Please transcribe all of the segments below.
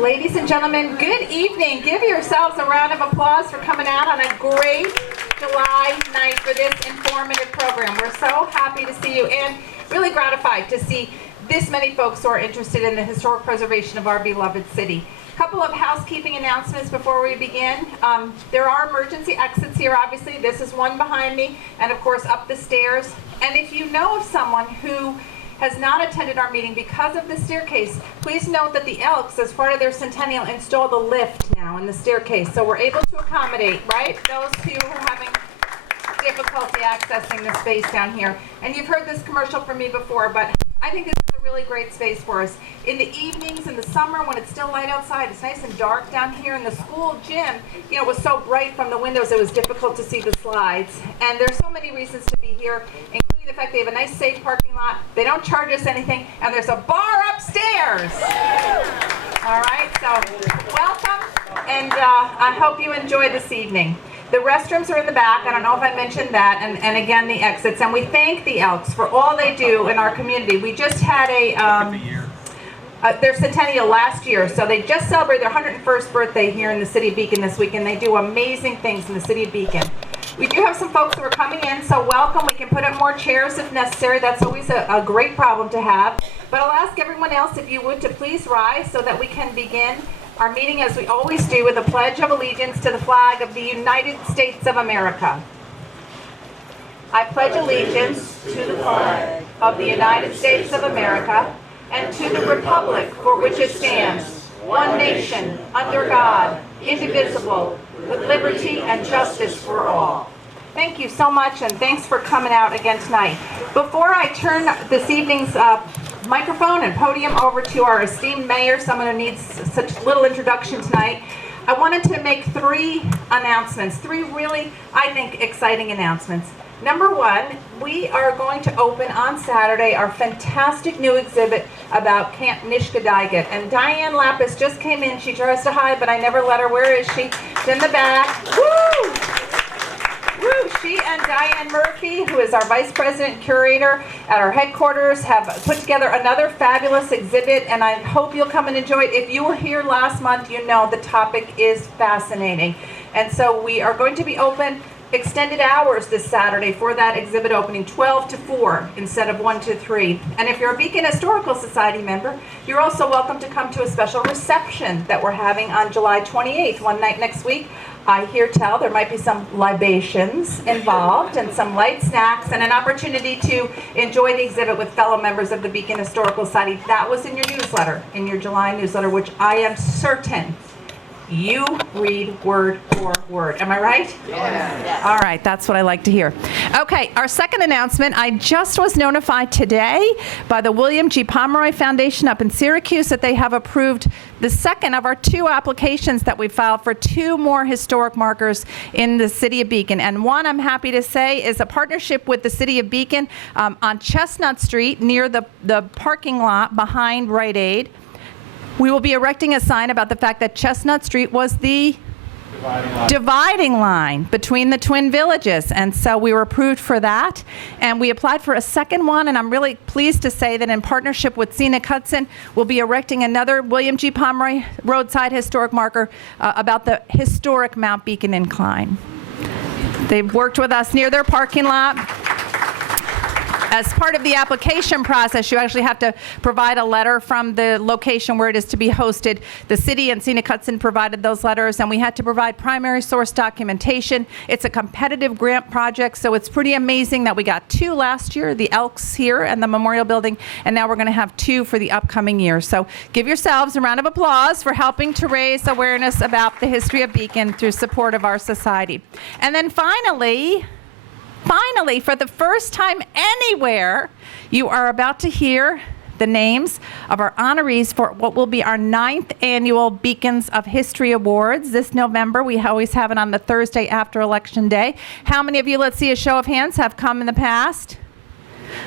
Ladies and gentlemen, good evening. Give yourselves a round of applause for coming out on a great July night for this informative program. We're so happy to see you and really gratified to see this many folks who are interested in the historic preservation of our beloved city. A couple of housekeeping announcements before we begin. There are emergency exits here, obviously. This is one behind me, and of course up the stairs. And if you know of someone who has not attended our meeting because of the staircase, please note that the Elks, as part of their centennial, installed a lift now in the staircase. So we're able to accommodate, right, those who are having difficulty accessing the space down here. And you've heard this commercial from me before, but I think this is a really great space for us. In the evenings, in the summer, when it's still light outside, it's nice and dark down here. In the school gym, you know, it was so bright from the windows, it was difficult to see the slides. And there's so many reasons to be here, including the fact they have a nice, safe parking lot. They don't charge us anything, and there's a bar upstairs. All right, so welcome, and I hope you enjoy this evening. The restrooms are in the back. I don't know if I mentioned that, and again, the exits. And we thank the Elks for all they do in our community. We just had their centennial last year, so they just celebrated their 101st birthday here in the city of Beacon this week, and they do amazing things in the city of Beacon. We do have some folks who are coming in, so welcome. We can put up more chairs if necessary. That's always a great problem to have. But I'll ask everyone else, if you would, to please rise so that we can begin our meeting, as we always do, with a pledge of allegiance to the flag of the United States of America. I pledge allegiance to the flag of the United States of America and to the republic for which it stands, one nation, under God, indivisible, with liberty and justice for all. Thank you so much, and thanks for coming out again tonight. Before I turn this evening's microphone and podium over to our esteemed mayor, someone who needs such little introduction tonight, I wanted to make three announcements, three really, I think, exciting announcements. Number one, we are going to open on Saturday our fantastic new exhibit about Camp Nishkadaigat. And Diane Lapis just came in. She tries to hide, but I never let her. Where is she? She's in the back. Woo! Woo! She and Diane Murphy, who is our Vice President Curator at our headquarters, have put together another fabulous exhibit, and I hope you'll come and enjoy it. If you were here last month, you know the topic is fascinating. And so we are going to be open extended hours this Saturday for that exhibit opening, 12 to 4 instead of 1 to 3. And if you're a Beacon Historical Society member, you're also welcome to come to a special reception that we're having on July 28th, one night next week. I hear tell there might be some libations involved and some light snacks and an opportunity to enjoy the exhibit with fellow members of the Beacon Historical Society. That was in your newsletter, in your July newsletter, which I am certain you read word for word. Am I right? Yes. All right, that's what I like to hear. Okay, our second announcement, I just was notified today by the William G. Pomeroy Foundation up in Syracuse that they have approved the second of our two applications that we filed for two more historic markers in the city of Beacon. And one, I'm happy to say, is a partnership with the city of Beacon on Chestnut Street near the parking lot behind Rite Aid. We will be erecting a sign about the fact that Chestnut Street was the dividing line between the twin villages. And so we were approved for that. And we applied for a second one. And I'm really pleased to say that in partnership with Scenic Hudson, we'll be erecting another William G. Pomeroy roadside historic marker about the historic Mount Beacon Incline. They've worked with us near their parking lot. As part of the application process, you actually have to provide a letter from the location where it is to be hosted. The city and Scenic Hudson provided those letters, and we had to provide primary source documentation. It's a competitive grant project, so it's pretty amazing that we got two last year, the Elks here and the Memorial Building, and now we're going to have two for the upcoming year. So give yourselves a round of applause for helping to raise awareness about the history of Beacon through support of our society. And then finally, for the first time anywhere, you are about to hear the names of our honorees for what will be our 9th annual Beacons of History Awards this November. We always have it on the Thursday after Election Day. How many of you, let's see a show of hands, have come in the past?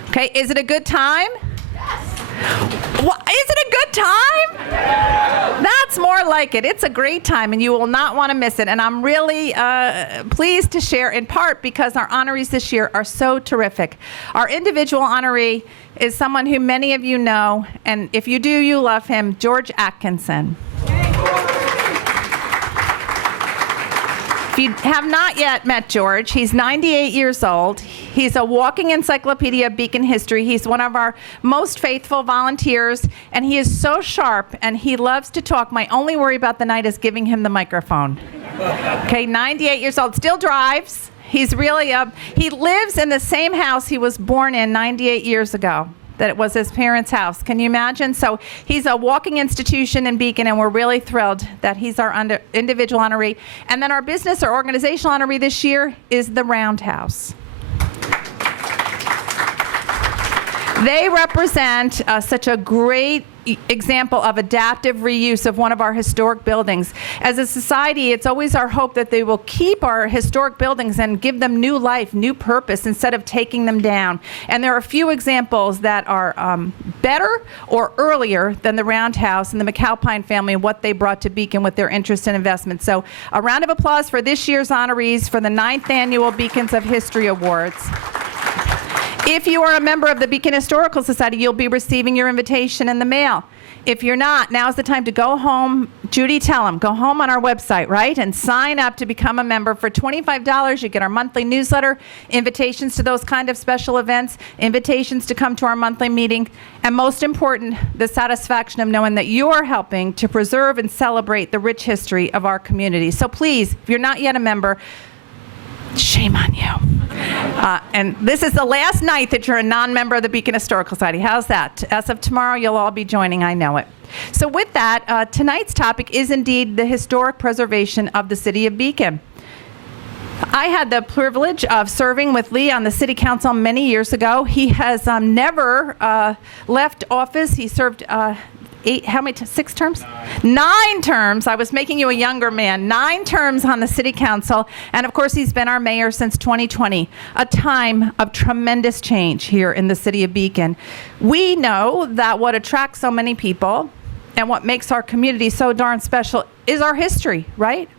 Okay, is it a good time? Yes. Well, is it a good time? Yes. That's Lots more like it. It's a great time, and you will not want to miss it. And I'm really pleased to share, in part because our honorees this year are so terrific. Our individual honoree is someone who many of you know, and if you do, you love him, George Atkinson. If you have not yet met George, he's 98 years old. He's a walking encyclopedia of Beacon history. He's one of our most faithful volunteers, and he is so sharp, and he loves to talk. My only worry about the night is giving him the microphone. Okay, 98 years old, still drives. He's really he lives in the same house he was born in 98 years ago. That it was his parents' house. Can you imagine? So he's a walking institution in Beacon, and we're really thrilled that he's our individual honoree. And then our business or organizational honoree this year is the Roundhouse. They represent such a great example of adaptive reuse of one of our historic buildings. As a society, it's always our hope that they will keep our historic buildings and give them new life, new purpose, instead of taking them down. And there are a few examples that are better or earlier than the Roundhouse and the McAlpine family and what they brought to Beacon with their interest and investment. So a round of applause for this year's honorees for the 9th Annual Beacons of History Awards. If you are a member of the Beacon Historical Society, you'll be receiving your invitation in the mail. If you're not, now's the time to go home. Judy, tell them, go home on our website, right? And sign up to become a member. For $25, you get our monthly newsletter, invitations to those kind of special events, invitations to come to our monthly meeting, and most important, the satisfaction of knowing that you are helping to preserve and celebrate the rich history of our community. So please, if you're not yet a member, shame on you. And this is the last night that you're a non-member of the Beacon Historical Society. How's that? As of tomorrow, you'll all be joining. I know it. So with that, tonight's topic is indeed the historic preservation of the city of Beacon. I had the privilege of serving with Lee on the city council many years ago. He has never left office. He served 6 terms? 9 terms. I was making you a younger man. 9 terms on the city council. And of course, he's been our mayor since 2020, a time of tremendous change here in the city of Beacon. We know that what attracts so many people and what makes our community so darn special is our history, right?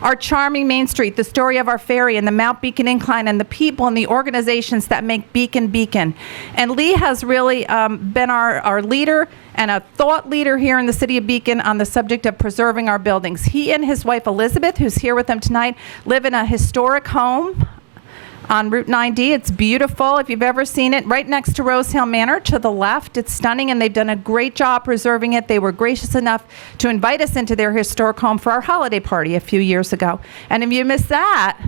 Our charming Main Street, the story of our ferry and the Mount Beacon Incline, and the people and the organizations that make Beacon Beacon. And Lee has really been our leader and a thought leader here in the city of Beacon on the subject of preserving our buildings. He and his wife Elizabeth, who's here with them tonight, live in a historic home on Route 9D. It's beautiful if you've ever seen it, right next to Rose Hill Manor to the left. It's stunning, and they've done a great job preserving it. They were gracious enough to invite us into their historic home for our holiday party a few years ago. And if you missed that,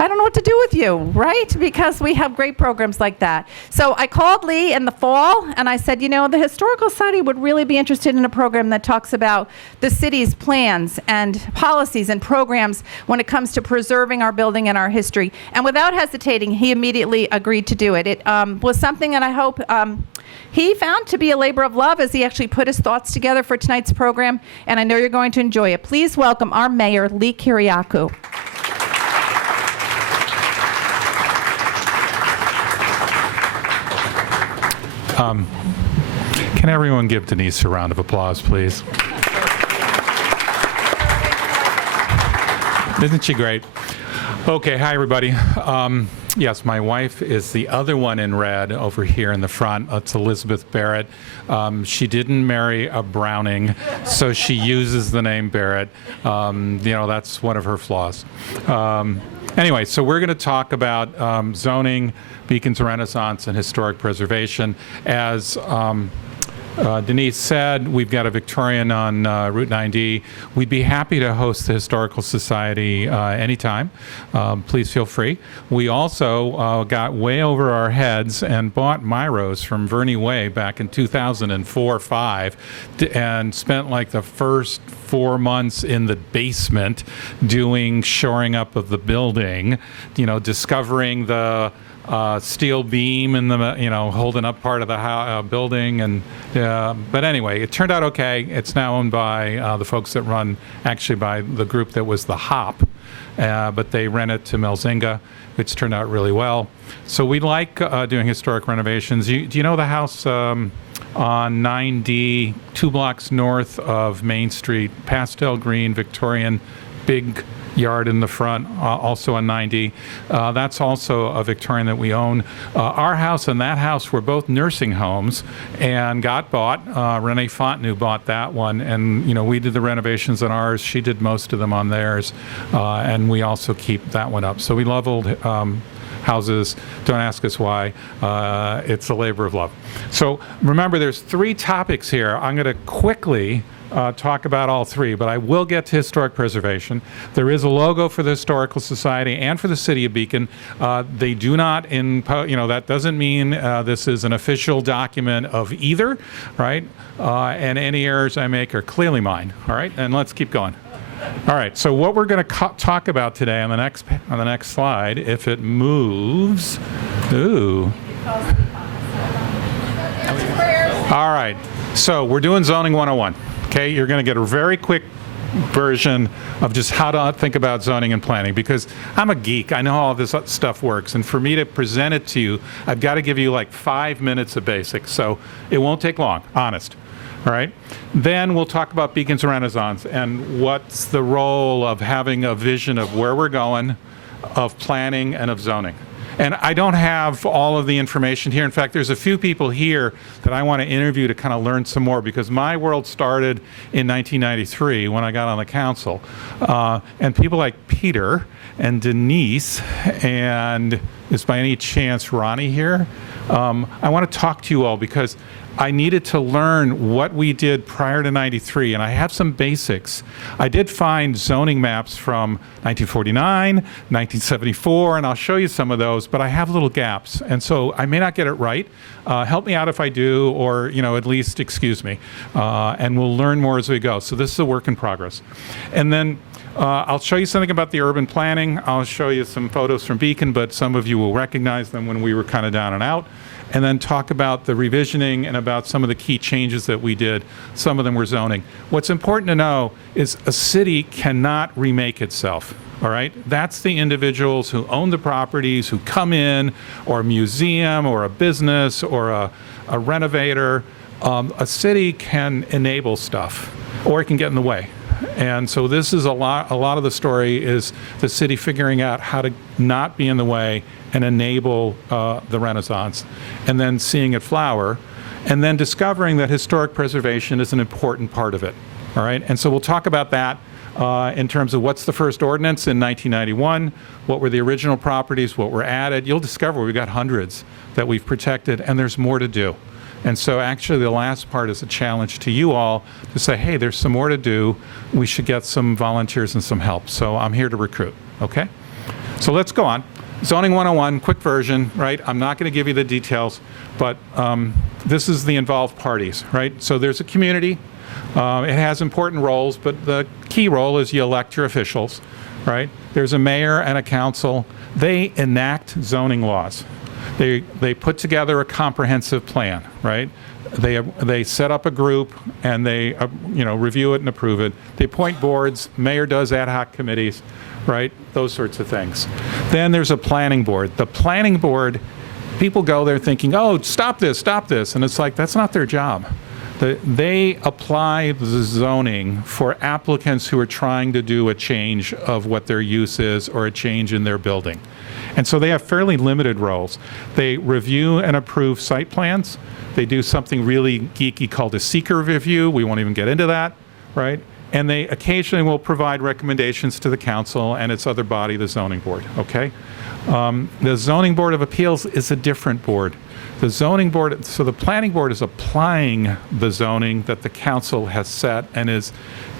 I don't know what to do with you, right? Because we have great programs like that. So I called Lee in the fall, and I said, you know, the Historical Society would really be interested in a program that talks about the city's plans and policies and programs when it comes to preserving our building and our history. And without hesitating, he immediately agreed to do it. It was something that I hope he found to be a labor of love as he actually put his thoughts together for tonight's program, and I know you're going to enjoy it. Please welcome our mayor, Lee Kyriacou. Can everyone give Denise a round of applause, please? Isn't she great? Okay, hi everybody. Yes, my wife is the other one in red over here in the front. It's Elizabeth Barrett. She didn't marry a Browning, so she uses the name Barrett. You know, that's one of her flaws. Anyway, so we're going to talk about zoning, Beacon's Renaissance, and historic preservation. As Denise said, we've got a Victorian on Route 9D. We'd be happy to host the Historical Society anytime. Please feel free. We also got way over our heads and bought Myros from Verney Way back in 2004-05 and spent like the first 4 months in the basement doing shoring up of the building, you know, discovering the steel beam in the, you know, holding up part of the building. And but anyway, it turned out okay. It's now owned by the folks that run, actually by the group that was the HOP, but they rent it to Melzinga, which turned out really well. So we like doing historic renovations. Do you know the house on 9D, 2 blocks north of Main Street, pastel green, Victorian, big yard in the front, also on 9D. That's also a Victorian that we own. Our house and that house were both nursing homes and got bought. Renee Fontenot bought that one, and we did the renovations on ours. She did most of them on theirs, and we also keep that one up. So we love old houses. Don't ask us why. It's a labor of love. So remember, there's 3 topics here. I'm going to quickly talk about all 3, but I will get to historic preservation. There is a logo for the Historical Society and for the City of Beacon. They do not, that doesn't mean this is an official document of either, right? And any errors I make are clearly mine, all right? And let's keep going. All right, so what we're going to talk about today on the next slide, if it moves. Ooh. All right, so we're doing Zoning 101. Okay, you're going to get a very quick version of just how to think about zoning and planning, because I'm a geek. I know how all this stuff works, and for me to present it to you, I've got to give you like 5 minutes of basics, so it won't take long, honest. All right. Then we'll talk about Beacon's Renaissance and what's the role of having a vision of where we're going, of planning, and of zoning. And I don't have all of the information here. In fact, there's a few people here that I want to interview to kind of learn some more, because my world started in 1993 when I got on the council. And people like Peter and Denise, and is by any chance Ronnie here? I want to talk to you all because I needed to learn what we did prior to 93, and I have some basics. I did find zoning maps from 1949, 1974, and I'll show you some of those, but I have little gaps, and so I may not get it right. Help me out if I do, or at least excuse me, and we'll learn more as we go. So this is a work in progress. And then I'll show you something about the urban planning. I'll show you some photos from Beacon, but some of you will recognize them when we were kind of down and out. And then talk about the revisioning and about some of the key changes that we did. Some of them were zoning. What's important to know is a city cannot remake itself, all right? That's the individuals who own the properties, who come in, or a museum, or a business, or a renovator. A city can enable stuff, or it can get in the way. And so this is a lot of the story is the city figuring out how to not be in the way and enable the Renaissance, and then seeing it flower, and then discovering that historic preservation is an important part of it, all right? And so we'll talk about that in terms of what's the first ordinance in 1991, what were the original properties, what were added. You'll discover we've got hundreds that we've protected, and there's more to do. And so actually the last part is a challenge to you all to say, hey, there's some more to do. We should get some volunteers and some help. So I'm here to recruit, okay? So let's go on. Zoning 101, quick version, right? I'm not going to give you the details, but this is the involved parties, right? So there's a community. It has important roles, but the key role is you elect your officials, right? There's a mayor and a council. They enact zoning laws. They put together a comprehensive plan, right? They set up a group and they review it and approve it. They appoint boards. Mayor does ad hoc committees, right? Those sorts of things. Then there's a planning board. The planning board, people go there thinking, oh, stop this, and it's like that's not their job. They apply the zoning for applicants who are trying to do a change of what their use is or a change in their building. And so they have fairly limited roles. They review and approve site plans. They do something really geeky called a seeker review. We won't even get into that, right? And they occasionally will provide recommendations to the council and its other body, the zoning board, okay? The zoning board of appeals is a different board. The zoning board, so the planning board is applying the zoning that the council has set and is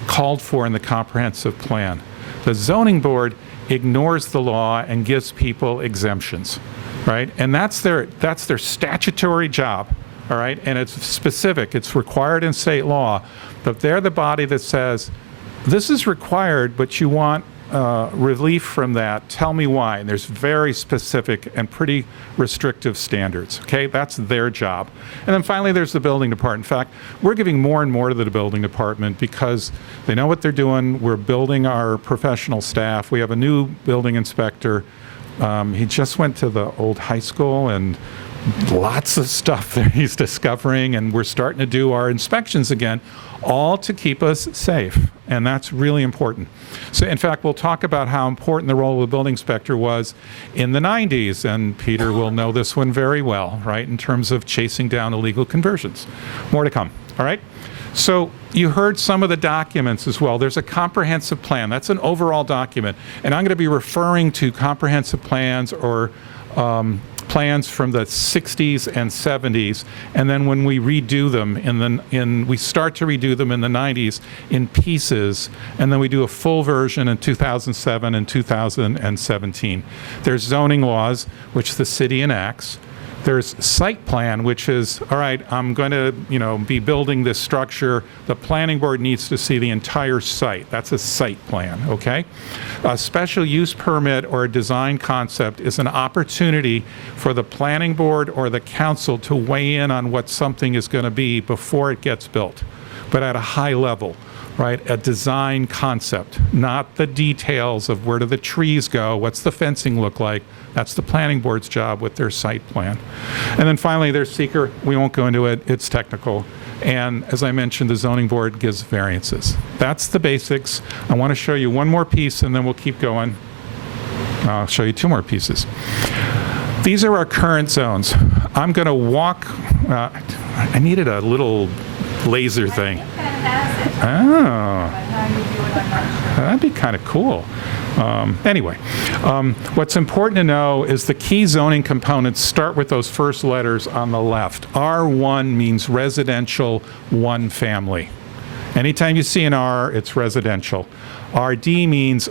called for in the comprehensive plan. The zoning board ignores the law and gives people exemptions, right? And that's their statutory job, all right? And it's specific, it's required in state law, but they're the body that says, this is required, but you want relief from that, tell me why. And there's very specific and pretty restrictive standards, okay? That's their job. And then finally, there's the building department. In fact, we're giving more and more to the building department because they know what they're doing. We're building our professional staff. We have a new building inspector. He just went to the old high school, and lots of stuff that he's discovering, and we're starting to do our inspections again, all to keep us safe. And that's really important. So in fact, we'll talk about how important the role of the building inspector was in the 90s, and Peter will know this one very well, right, in terms of chasing down illegal conversions. More to come, all right? So you heard some of the documents as well. There's a comprehensive plan. That's an overall document. And I'm going to be referring to comprehensive plans or plans from the 60s and 70s, and then when we redo them we start to redo them in the 90s in pieces, and then we do a full version in 2007 and 2017. There's zoning laws, which the city enacts. There's site plan, which is, all right, I'm going to, be building this structure. The planning board needs to see the entire site. That's a site plan, okay? A special use permit or a design concept is an opportunity for the planning board or the council to weigh in on what something is going to be before it gets built, but at a high level. Right, a design concept, not the details of where do the trees go, what's the fencing look like. That's the planning board's job with their site plan. And then finally, there's seeker. We won't go into it. It's technical. And as I mentioned, the zoning board gives variances. That's the basics. I want to show you one more piece, and then we'll keep going. I'll show you two more pieces. These are our current zones. I'm going to walk. I needed a little laser thing. Oh, that'd be kind of cool. Anyway, what's important to know is the key zoning components start with those first letters on the left. R1 means residential, one family. Anytime you see an R, it's residential. RD means,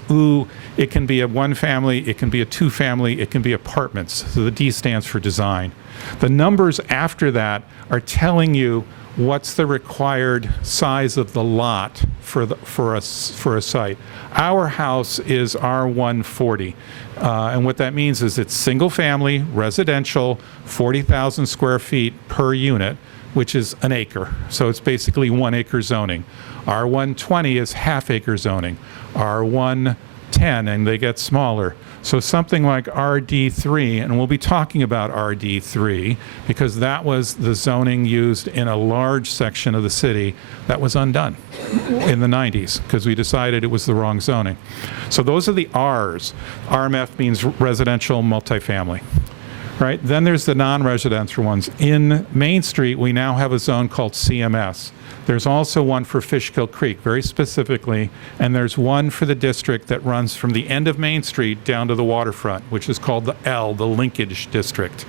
it can be a one family, it can be a two family, it can be apartments. So the D stands for design. The numbers after that are telling you what's the required size of the lot for a site. Our house is R140, and what that means is it's single family, residential, 40,000 square feet per unit, which is an acre. So it's basically 1 acre zoning. R120 is half acre zoning. R110, and they get smaller. So something like RD3, and we'll be talking about RD3 because that was the zoning used in a large section of the city that was undone in the 90s because we decided it was the wrong zoning. So those are the Rs. RMF means residential multifamily. Right? Then there's the non-residential ones. In Main Street, we now have a zone called CMS. There's also one for Fishkill Creek, very specifically, and there's one for the district that runs from the end of Main Street down to the waterfront, which is called the L, the linkage district,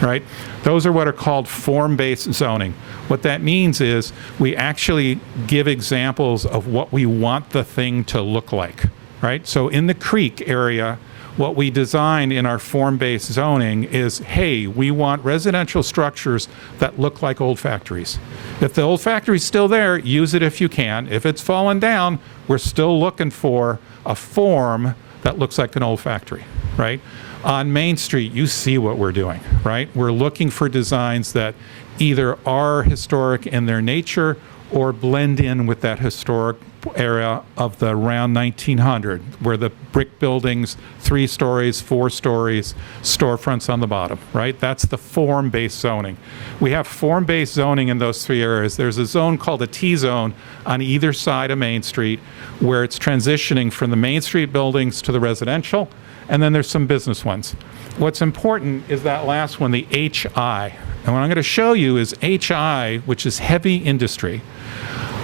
right? Those are what are called form-based zoning. What that means is we actually give examples of what we want the thing to look like, right? So in the creek area, what we designed in our form-based zoning is, hey, we want residential structures that look like old factories. If the old factory's still there, use it if you can. If it's fallen down, we're still looking for a form that looks like an old factory, right? On Main Street, you see what we're doing, right? We're looking for designs that either are historic in their nature or blend in with that historic area of the around 1900, where the brick buildings, 3 stories, 4 stories, storefronts on the bottom, right? That's the form-based zoning. We have form-based zoning in those 3 areas. There's a zone called a T-zone on either side of Main Street where it's transitioning from the Main Street buildings to the residential, and then there's some business ones. What's important is that last one, the HI. And what I'm going to show you is HI, which is heavy industry.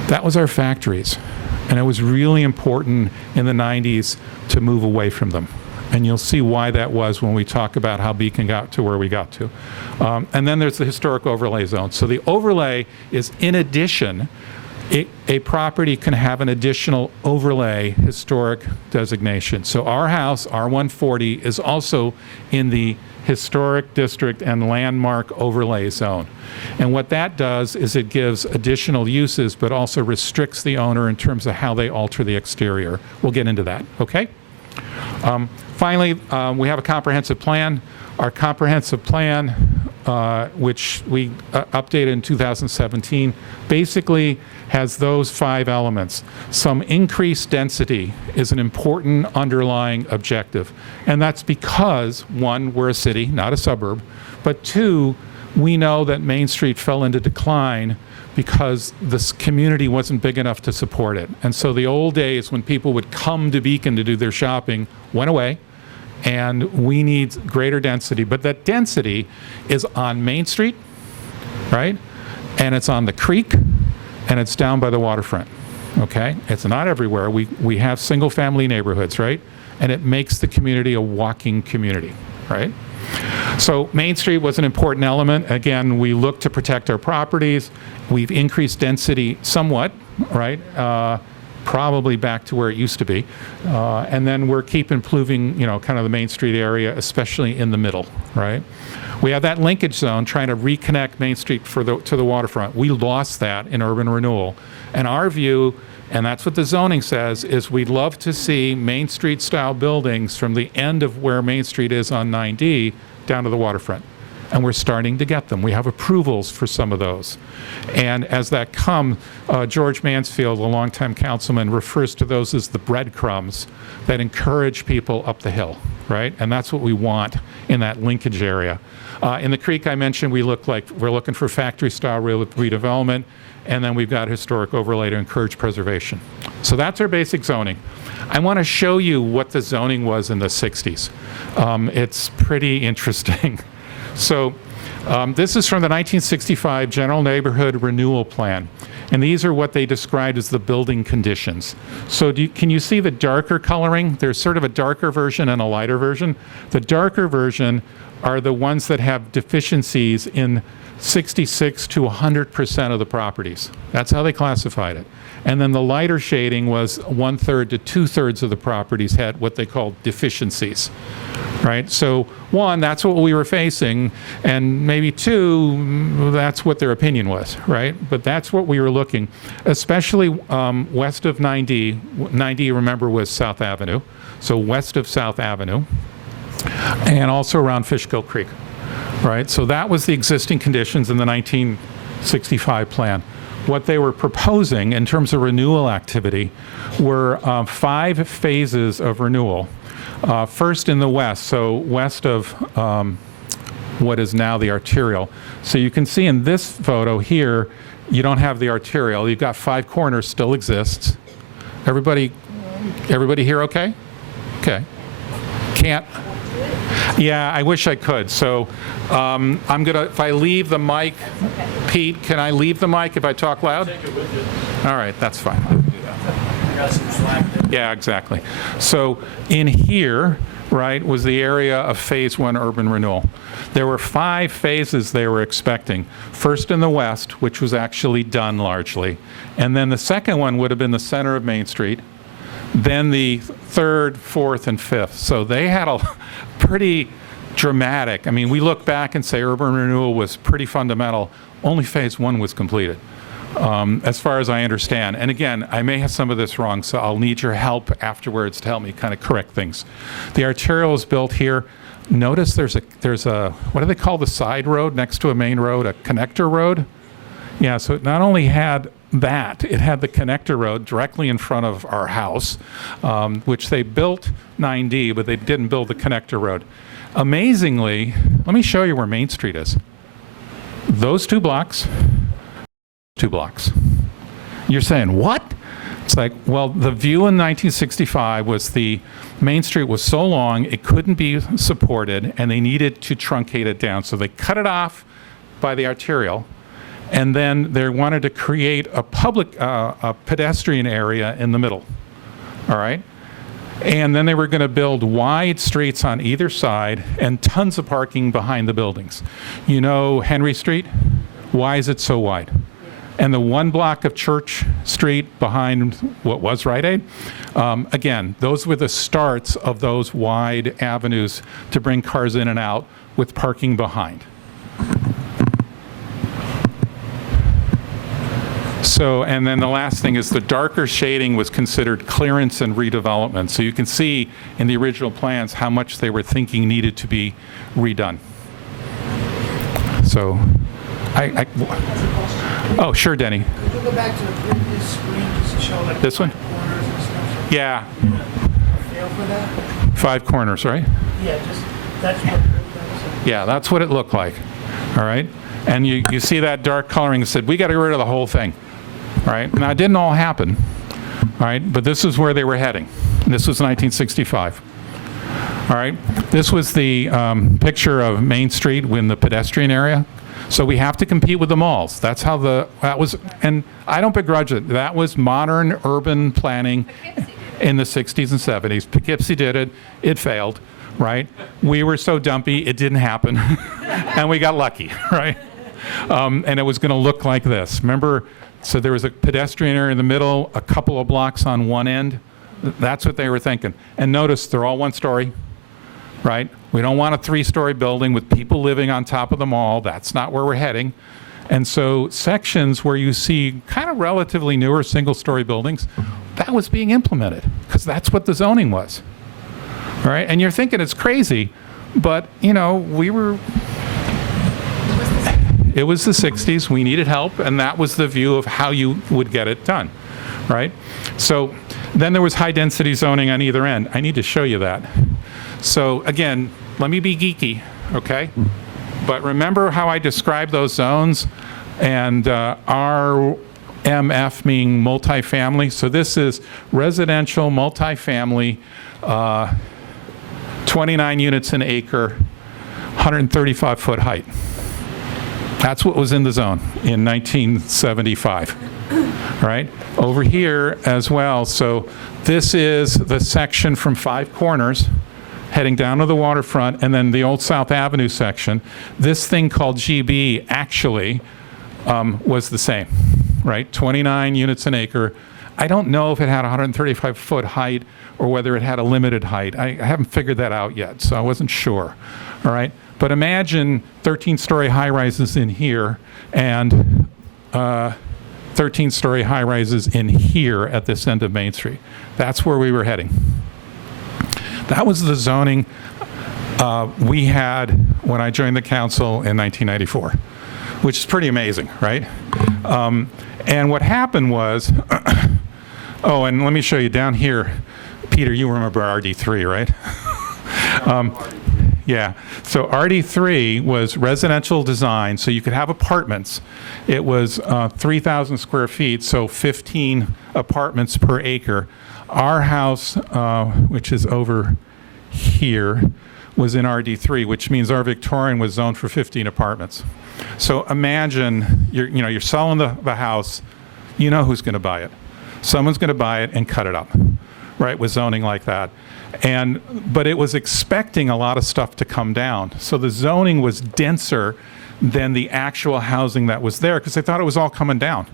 That was our factories. And it was really important in the 90s to move away from them. And you'll see why that was when we talk about how Beacon got to where we got to. And then there's the historic overlay zone. So the overlay is in addition, a property can have an additional overlay historic designation. So our house, R140, is also in the historic district and landmark overlay zone. And what that does is it gives additional uses, but also restricts the owner in terms of how they alter the exterior. We'll get into that, okay? Finally, we have a comprehensive plan. Our comprehensive plan, which we updated in 2017, basically has those 5 elements. Some increased density is an important underlying objective. And that's because, one, we're a city, not a suburb. But two, we know that Main Street fell into decline because this community wasn't big enough to support it. And so the old days when people would come to Beacon to do their shopping went away, and we need greater density. But that density is on Main Street, right? And it's on the creek, and it's down by the waterfront, okay? It's not everywhere. We have single-family neighborhoods, right? And it makes the community a walking community, right? So Main Street was an important element. Again, we look to protect our properties. We've increased density somewhat, right? Probably back to where it used to be. And then we're keep improving, kind of the Main Street area, especially in the middle, right? We have that linkage zone trying to reconnect Main Street to the waterfront. We lost that in urban renewal. And our view, and that's what the zoning says, is we'd love to see Main Street style buildings from the end of where Main Street is on 9D down to the waterfront. And we're starting to get them. We have approvals for some of those. And as that comes, George Mansfield, a longtime councilman, refers to those as the breadcrumbs that encourage people up the hill, right? And that's what we want in that linkage area. In the creek I mentioned, we're looking for factory-style redevelopment, and then we've got historic overlay to encourage preservation. So that's our basic zoning. I want to show you what the zoning was in the 60s. It's pretty interesting. So this is from the 1965 General Neighborhood Renewal Plan. And these are what they described as the building conditions. So can you see the darker coloring? There's sort of a darker version and a lighter version. The darker version are the ones that have deficiencies in 66 to 100% of the properties. That's how they classified it. And then the lighter shading was 1/3 to 2/3 of the properties had what they called deficiencies, right? So one, that's what we were facing, and maybe two, that's what their opinion was, right? But that's what we were looking, especially west of 9D. 9D, remember, was South Avenue. So west of South Avenue, and also around Fishkill Creek, right? So that was the existing conditions in the 1965 plan. What they were proposing in terms of renewal activity were 5 phases of renewal. First in the west, so west of what is now the arterial. So you can see in this photo here, you don't have the arterial. You've got 5 corners still exists. Everybody here okay? Okay. Can't? Yeah, I wish I could. So I'm gonna, if I leave the mic, Pete, can I leave the mic if I talk loud? Take it with you. All right, that's fine. I can do that. Got some slack there. Yeah, exactly. So in here, right, was the area of phase 1 urban renewal. There were 5 phases they were expecting. First in the west, which was actually done largely. And then the second one would have been the center of Main Street. Then the 3rd, 4th, and 5th. So they had a pretty dramatic, I mean, we look back and say urban renewal was pretty fundamental. Only phase 1 was completed, as far as I understand. And again, I may have some of this wrong, so I'll need your help afterwards to help me kind of correct things. The arterial is built here. Notice there's a, what do they call the side road next to a main road, a connector road? Yeah, so it not only had that, it had the connector road directly in front of our house, which they built 9D, but they didn't build the connector road. Amazingly, let me show you where Main Street is. Those 2 blocks, 2 blocks. You're saying, what? It's like, well, the view in 1965 was the Main Street was so long, it couldn't be supported, and they needed to truncate it down. So they cut it off by the arterial, and then they wanted to create a public, a pedestrian area in the middle, all right? And then they were going to build wide streets on either side and tons of parking behind the buildings. You know Henry Street? Why is it so wide? And the 1 block of Church Street behind what was Rite Aid? Again, those were the starts of those wide avenues to bring cars in and out with parking behind. So, and then the last thing is the darker shading was considered clearance and redevelopment. So you can see in the original plans how much they were thinking needed to be redone. So, oh, sure, Denny. Could you go back to the previous screen just to show like This one? 5 corners and stuff? Yeah. A feel for that? 5 corners, right? Yeah, just that's what that was. Yeah, that's what it looked like, all right? And you see that dark coloring, said, we got to get rid of the whole thing, all right? Now, it didn't all happen, all right? But this is where they were heading. This was 1965, all right? This was the picture of Main Street in the pedestrian area. So we have to compete with the malls. That's how that was, and I don't begrudge it. That was modern urban planning in the 60s and 70s. Poughkeepsie did it. It failed, right? We were so dumpy, it didn't happen. And we got lucky, right? And it was going to look like this. Remember, so there was a pedestrian area in the middle, a couple of blocks on one end. That's what they were thinking. And notice, they're all one story, right? We don't want a 3-story building with people living on top of the mall. That's not where we're heading. And so sections where you see kind of relatively newer single-story buildings, that was being implemented because that's what the zoning was. All right? And you're thinking it's crazy, but, you know, it was the 60s. We needed help, and that was the view of how you would get it done, right? So then there was high-density zoning on either end. I need to show you that. So again, let me be geeky, okay? But remember how I described those zones, and RMF meaning multifamily. So this is residential multifamily, 29 units an acre, 135-foot height. That's what was in the zone in 1975, right? Over here as well, so this is the section from Five Corners heading down to the waterfront, and then the old South Avenue section. This thing called GB actually was the same, right? 29 units an acre. I don't know if it had 135-foot height or whether it had a limited height. I haven't figured that out yet, so I wasn't sure, all right? But imagine 13-story high-rises in here and 13-story high-rises in here at this end of Main Street. That's where we were heading. That was the zoning we had when I joined the council in 1994, which is pretty amazing, right? And what happened was, oh, and let me show you down here. Peter, you remember RD3, right? Yeah, so RD3 was residential design, so you could have apartments. It was 3,000 square feet, so 15 apartments per acre. Our house, which is over here, was in RD3, which means our Victorian was zoned for 15 apartments. So imagine you're selling the house, you know who's going to buy it. Someone's going to buy it and cut it up, right, with zoning like that. But it was expecting a lot of stuff to come down. So the zoning was denser than the actual housing that was there because they thought it was all coming down.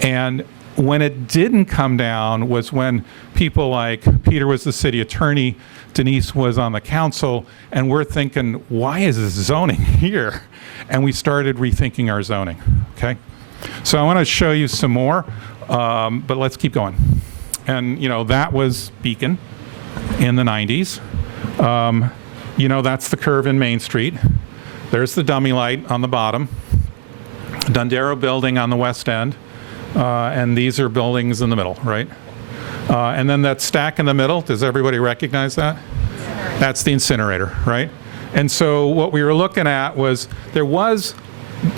And when it didn't come down was when people like Peter was the city attorney, Denise was on the council, and we're thinking, why is this zoning here? And we started rethinking our zoning, okay? So I want to show you some more, but let's keep going. And, that was Beacon in the 90s. That's the curve in Main Street. There's the dummy light on the bottom. Dondero building on the west end. And these are buildings in the middle, right? And then that stack in the middle, does everybody recognize that? That's the incinerator, right? And so what we were looking at was there was,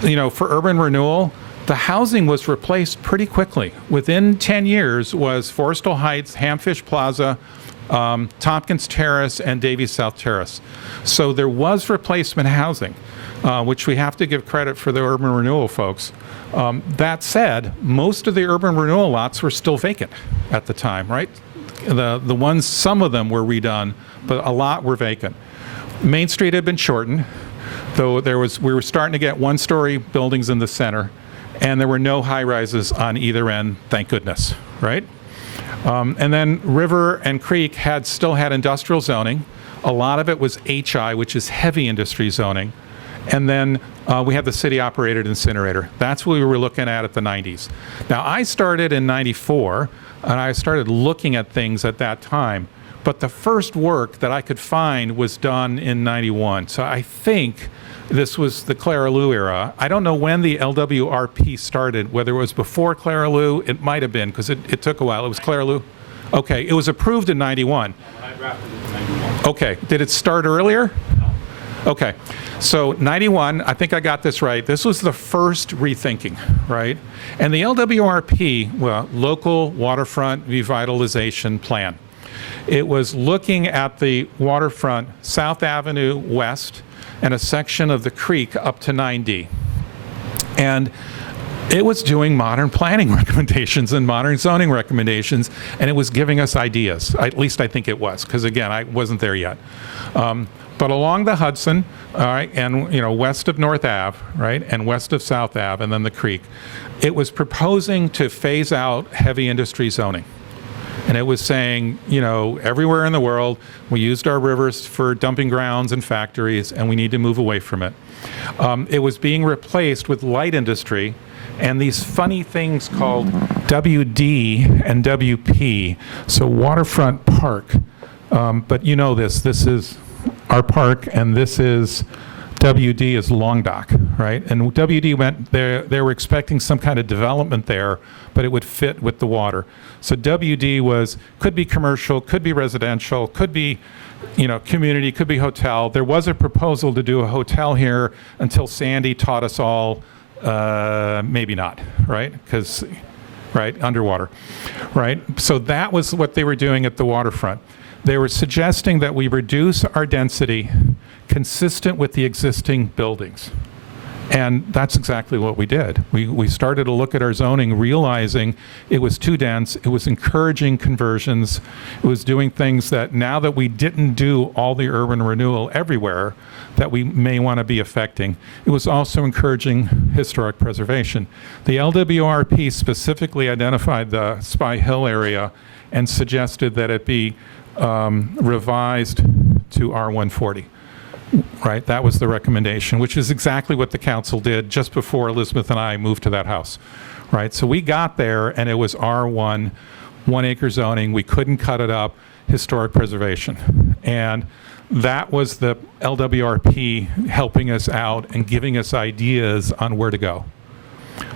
for urban renewal, the housing was replaced pretty quickly. Within 10 years was Forrestal Heights, Hamfish Plaza, Tompkins Terrace, and Davies South Terrace. So there was replacement housing, which we have to give credit for the urban renewal folks. That said, most of the urban renewal lots were still vacant at the time, right? The ones, some of them were redone, but a lot were vacant. Main Street had been shortened, though we were starting to get one-story buildings in the center, and there were no high-rises on either end, thank goodness, right? And then River and Creek still had industrial zoning. A lot of it was HI, which is heavy industry zoning. And then we had the city-operated incinerator. That's what we were looking at the 90s. Now, I started in 94, and I started looking at things at that time. But the first work that I could find was done in 91. So I think this was the Clara Lou era. I don't know when the LWRP started, whether it was before Clara Lou. It might have been, because it took a while. It was Clara Lou? Okay, it was approved in 91. I drafted it in 91. Okay, did it start earlier? Okay, so 91, I think I got this right. This was the first rethinking, right? And the LWRP, well, Local Waterfront Revitalization Plan. It was looking at the waterfront, South Avenue West, and a section of the creek up to 9D. And it was doing modern planning recommendations and modern zoning recommendations, and it was giving us ideas. At least I think it was, because again, I wasn't there yet. But along the Hudson, all right, and west of North Ave, right, and west of South Ave, and then the creek, it was proposing to phase out heavy industry zoning. And it was saying, everywhere in the world, we used our rivers for dumping grounds and factories, and we need to move away from it. It was being replaced with light industry and these funny things called WD and WP, so waterfront park. But this is our park, and this is WD is Long Dock, right? And WD meant they were expecting some kind of development there, but it would fit with the water. So WD could be commercial, could be residential, could be community, could be hotel. There was a proposal to do a hotel here until Sandy taught us all maybe not, right? Because, right, underwater, right? So that was what they were doing at the waterfront. They were suggesting that we reduce our density consistent with the existing buildings. And that's exactly what we did. We started to look at our zoning, realizing it was too dense, it was encouraging conversions, it was doing things that now that we didn't do all the urban renewal everywhere, that we may want to be affecting. It was also encouraging historic preservation. The LWRP specifically identified the Spy Hill area and suggested that it be revised to R140. Right, that was the recommendation, which is exactly what the council did just before Elizabeth and I moved to that house. Right, so we got there and it was R1, 1 acre zoning. We couldn't cut it up, historic preservation. And that was the LWRP helping us out and giving us ideas on where to go.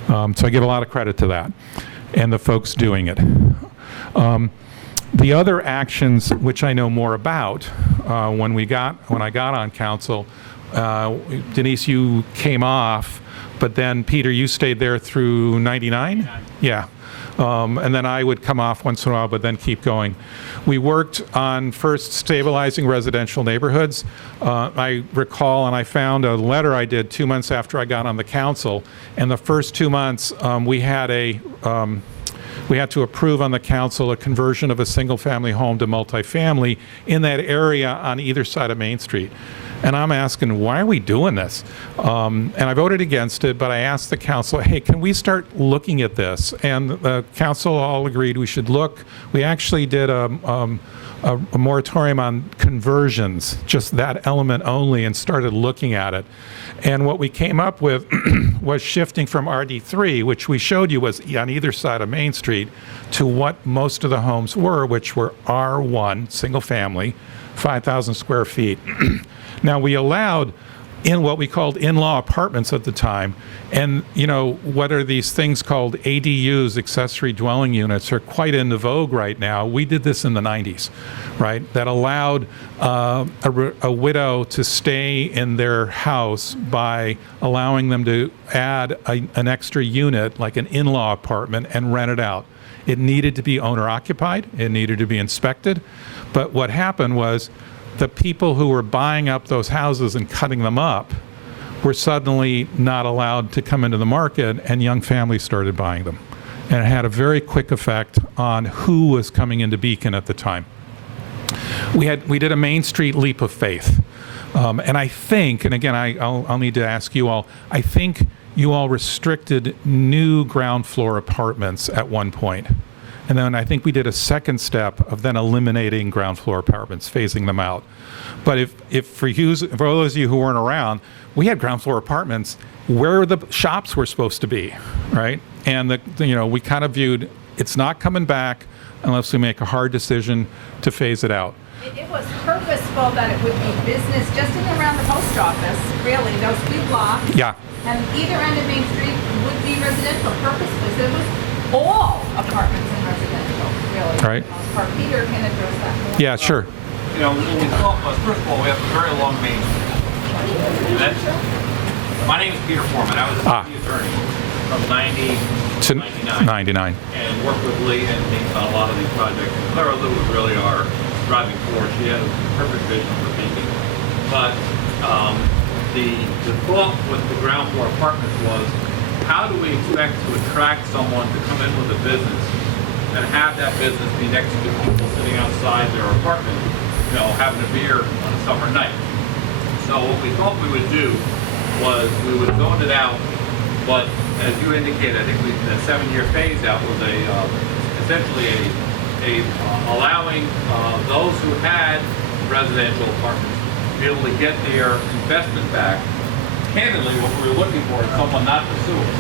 So I give a lot of credit to that and the folks doing it. The other actions, which I know more about, when I got on council, Denise, you came off, but then Peter, you stayed there through 99? Yeah. And then I would come off once in a while, but then keep going. We worked on first stabilizing residential neighborhoods. I recall, and I found a letter I did 2 months after I got on the council, and the first 2 months we had to approve on the council a conversion of a single-family home to multifamily in that area on either side of Main Street. And I'm asking, why are we doing this? And I voted against it, but I asked the council, hey, can we start looking at this? And the council all agreed we should look. We actually did a moratorium on conversions, just that element only, and started looking at it. And what we came up with was shifting from RD3, which we showed you was on either side of Main Street, to what most of the homes were, which were R1, single family, 5,000 square feet. Now, we allowed in what we called in-law apartments at the time. And, what are these things called ADUs, accessory dwelling units, are quite in vogue right now. We did this in the 90s, right? That allowed a widow to stay in their house by allowing them to add an extra unit, like an in-law apartment, and rent it out. It needed to be owner-occupied. It needed to be inspected. But what happened was, the people who were buying up those houses and cutting them up were suddenly not allowed to come into the market, and young families started buying them. And it had a very quick effect on who was coming into Beacon at the time. We did a Main Street leap of faith. And I think, and again, I'll need to ask you all, I think you all restricted new ground floor apartments at one point. And then I think we did a second step of then eliminating ground floor apartments, phasing them out. But if for those of you who weren't around, we had ground floor apartments where the shops were supposed to be, right? And we kind of viewed it's not coming back unless we make a hard decision to phase it out. It was purposeful that it would be business just in and around the post office, really, those few blocks. Yeah. And either end of Main Street would be residential purposefully. So it was all apartments and residential, really. Right. For the most part. Peter can address that more. Yeah, sure. When we thought was, first of all, we have a very long Main Street. My name is Peter Foreman. I was a city attorney from 90 To 99. and worked with Lee and me on a lot of these projects. Clara Lou was really our driving force. She had a perfect vision for Beacon. But the thought with the ground floor apartments was, how do we expect to attract someone to come in with a business and have that business be next to people sitting outside their apartment, having a beer on a summer night? So what we thought we would do was we would zone it out, but as you indicated, I think the 7-year phase out was essentially allowing those who had residential apartments to be able to get their investment back. Candidly, what we were looking for is someone not to sue us.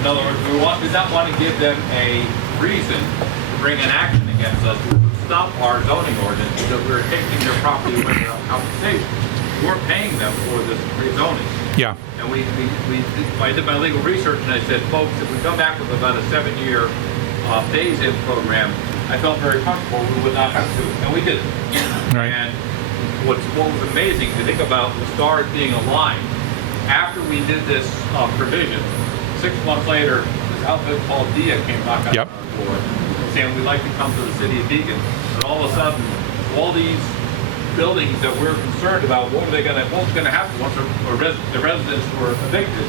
In other words, we did not want to give them a reason to bring an action against us to stop our zoning ordinance because we were taking their property away without compensation. We weren't paying them for this rezoning. Yeah. And I did my legal research and I said, folks, if we come back with about a 7-year phase-in program, I felt very comfortable we would not have to, and we didn't. Right. And what was amazing to think about the stars being aligned. After we did this provision, 6 months later, this outfit called DIA came knocking on our door, saying we'd like to come to the city of Beacon. And all of a sudden, all these buildings that we're concerned about, what's going to happen once the residents were evicted?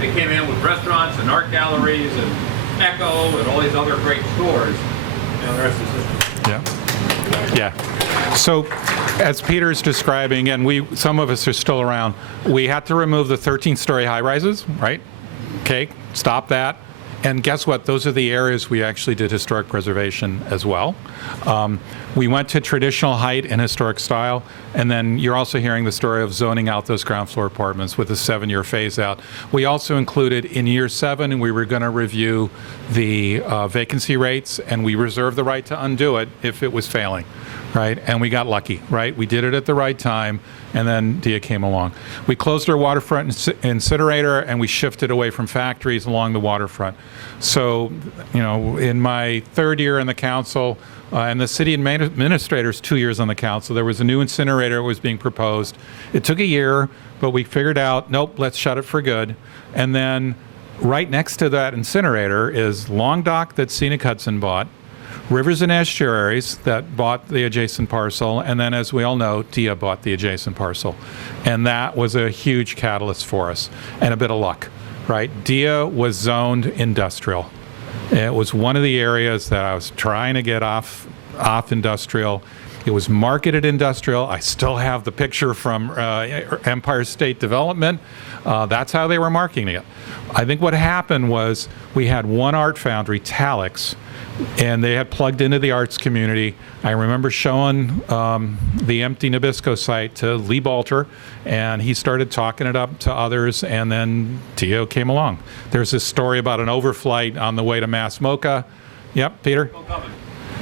They came in with restaurants and art galleries and Echo and all these other great stores. The rest is history. Yeah. So, as Peter's describing, and some of us are still around, we had to remove the 13-story high-rises, right? Okay, stop that. And guess what? Those are the areas we actually did historic preservation as well. We went to traditional height and historic style, and then you're also hearing the story of zoning out those ground floor apartments with a 7-year phase out. We also included in year 7, and we were going to review the vacancy rates, and we reserved the right to undo it if it was failing, right? And we got lucky, right? We did it at the right time, and then DIA came along. We closed our waterfront incinerator, and we shifted away from factories along the waterfront. So, in my 3rd year in the council, and the city administrator's 2 years on the council, there was a new incinerator that was being proposed. It took a year, but we figured out, nope, let's shut it for good. And then right next to that incinerator is Long Dock that Scenic Hudson bought, Rivers and Estuaries that bought the adjacent parcel, and then, as we all know, DIA bought the adjacent parcel. And that was a huge catalyst for us, and a bit of luck, right? DIA was zoned industrial. It was one of the areas that I was trying to get off industrial. It was marketed industrial. I still have the picture from Empire State Development. That's how they were marketing it. I think what happened was we had one art foundry, Talix, and they had plugged into the arts community. I remember showing the empty Nabisco site to Lee Balter, and he started talking it up to others, and then DIA came along. There's this story about an overflight on the way to Mass MoCA. Yep, Peter? Michael Govan.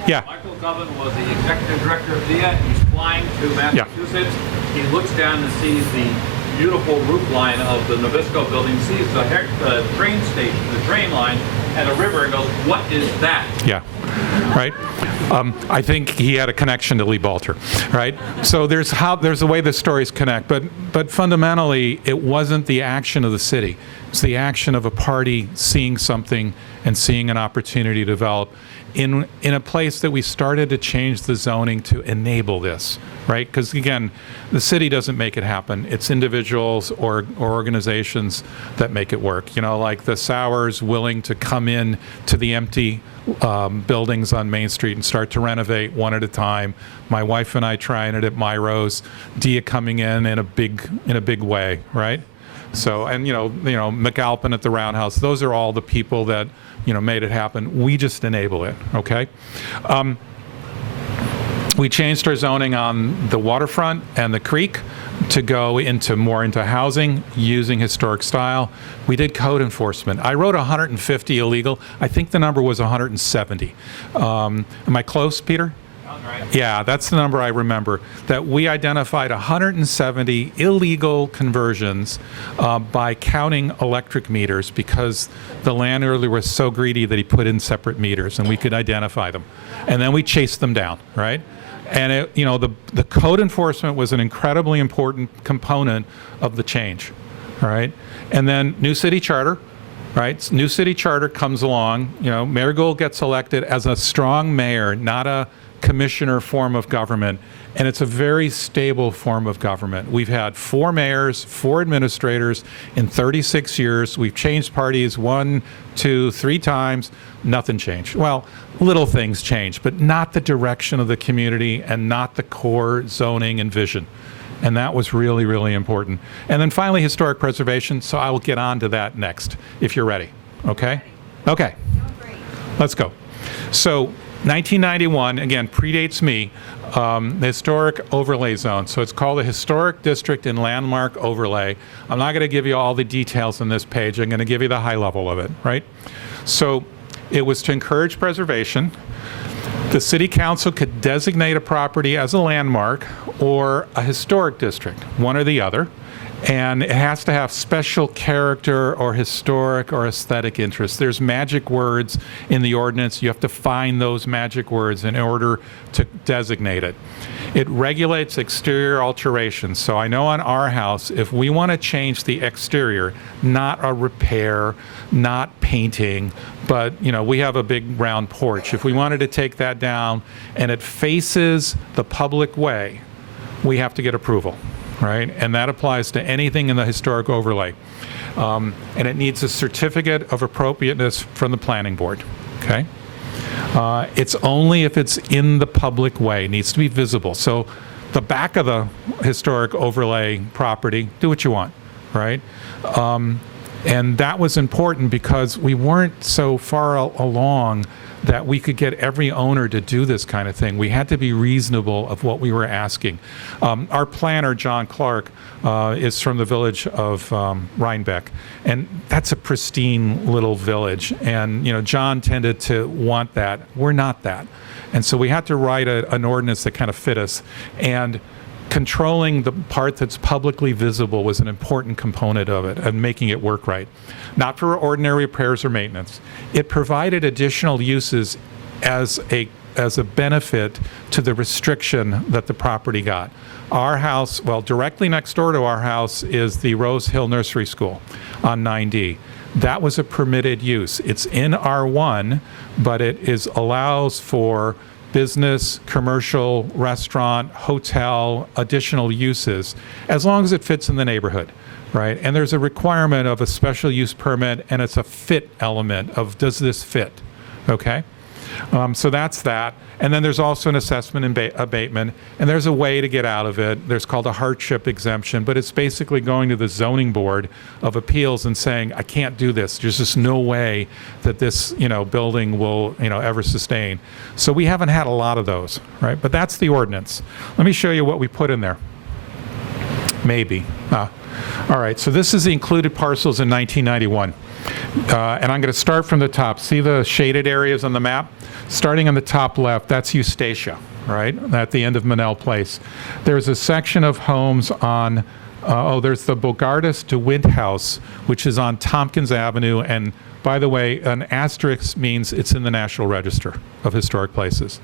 Yeah. Michael Govan was the executive director of DIA. He's flying to Massachusetts. He looks down and sees the beautiful roof line of the Nabisco building, sees the train station, the train line, and a river, and goes, what is that? Yeah, right. I think he had a connection to Lee Balter, right? So there's a way the stories connect, but fundamentally, it wasn't the action of the city. It's the action of a party seeing something and seeing an opportunity to develop in a place that we started to change the zoning to enable this, right? Because again, the city doesn't make it happen. It's individuals or organizations that make it work. Like the Sowers willing to come in to the empty buildings on Main Street and start to renovate one at a time. My wife and I trying it at My Rose. DIA coming in a big way, right? So, and McAlpin at the Roundhouse. Those are all the people that made it happen. We just enable it. Okay. We changed our zoning on the waterfront and the creek to go more into housing using historic style. We did code enforcement. I wrote 150 illegal. I think the number was 170. Am I close, Peter? Right. Yeah, that's the number I remember. That we identified 170 illegal conversions by counting electric meters because the landowner was so greedy that he put in separate meters and we could identify them. And then we chased them down, right? And the code enforcement was an incredibly important component of the change, all right? And then new city charter, right? New city charter comes along. Mayor Gould gets elected as a strong mayor, not a commissioner form of government. And it's a very stable form of government. We've had 4 mayors, 4 administrators in 36 years. We've changed parties 1, 2, 3 times. Nothing changed. Well, little things changed, but not the direction of the community and not the core zoning and vision. And that was really, really important. And then finally, historic preservation. So I will get on to that next, if you're ready. Okay? Okay. Let's go. So 1991, again, predates me. The historic overlay zone. So it's called a historic district and landmark overlay. I'm not going to give you all the details on this page. I'm going to give you the high level of it, right? So it was to encourage preservation. The city council could designate a property as a landmark or a historic district, one or the other. And it has to have special character or historic or aesthetic interest. There's magic words in the ordinance. You have to find those magic words in order to designate it. It regulates exterior alterations. So I know on our house, if we want to change the exterior, not a repair, not painting, but we have a big round porch. If we wanted to take that down and it faces the public way, we have to get approval. Right? And that applies to anything in the historic overlay. And it needs a certificate of appropriateness from the planning board. Okay? It's only if it's in the public way. It needs to be visible. So the back of the historic overlay property, do what you want. Right? And that was important because we weren't so far along that we could get every owner to do this kind of thing. We had to be reasonable of what we were asking. Our planner, John Clark, is from the village of Rhinebeck, and that's a pristine little village. And John tended to want that. We're not that. And so we had to write an ordinance that kind of fit us. And controlling the part that's publicly visible was an important component of it and making it work right. Not for ordinary repairs or maintenance. It provided additional uses as a benefit to the restriction that the property got. Our house, well, directly next door to our house is the Rose Hill Nursery School on 9D. That was a permitted use. It's in R1, but it allows for business, commercial, restaurant, hotel, additional uses, as long as it fits in the neighborhood, right? And there's a requirement of a special use permit, and it's a fit element of, does this fit, okay? So that's that. And then there's also an assessment and abatement, and there's a way to get out of it. There's called a hardship exemption, but it's basically going to the zoning board of appeals and saying, I can't do this. There's just no way that this, building will, ever sustain. So we haven't had a lot of those, right? But that's the ordinance. Let me show you what we put in there. Maybe. All right, so this is the included parcels in 1991. And I'm going to start from the top. See the shaded areas on the map? Starting on the top left, that's Eustacia, right? At the end of Manel Place. There's a section of homes on, there's the Bogardus de Wint House, which is on Tompkins Avenue. And by the way, an asterisk means it's in the National Register of Historic Places.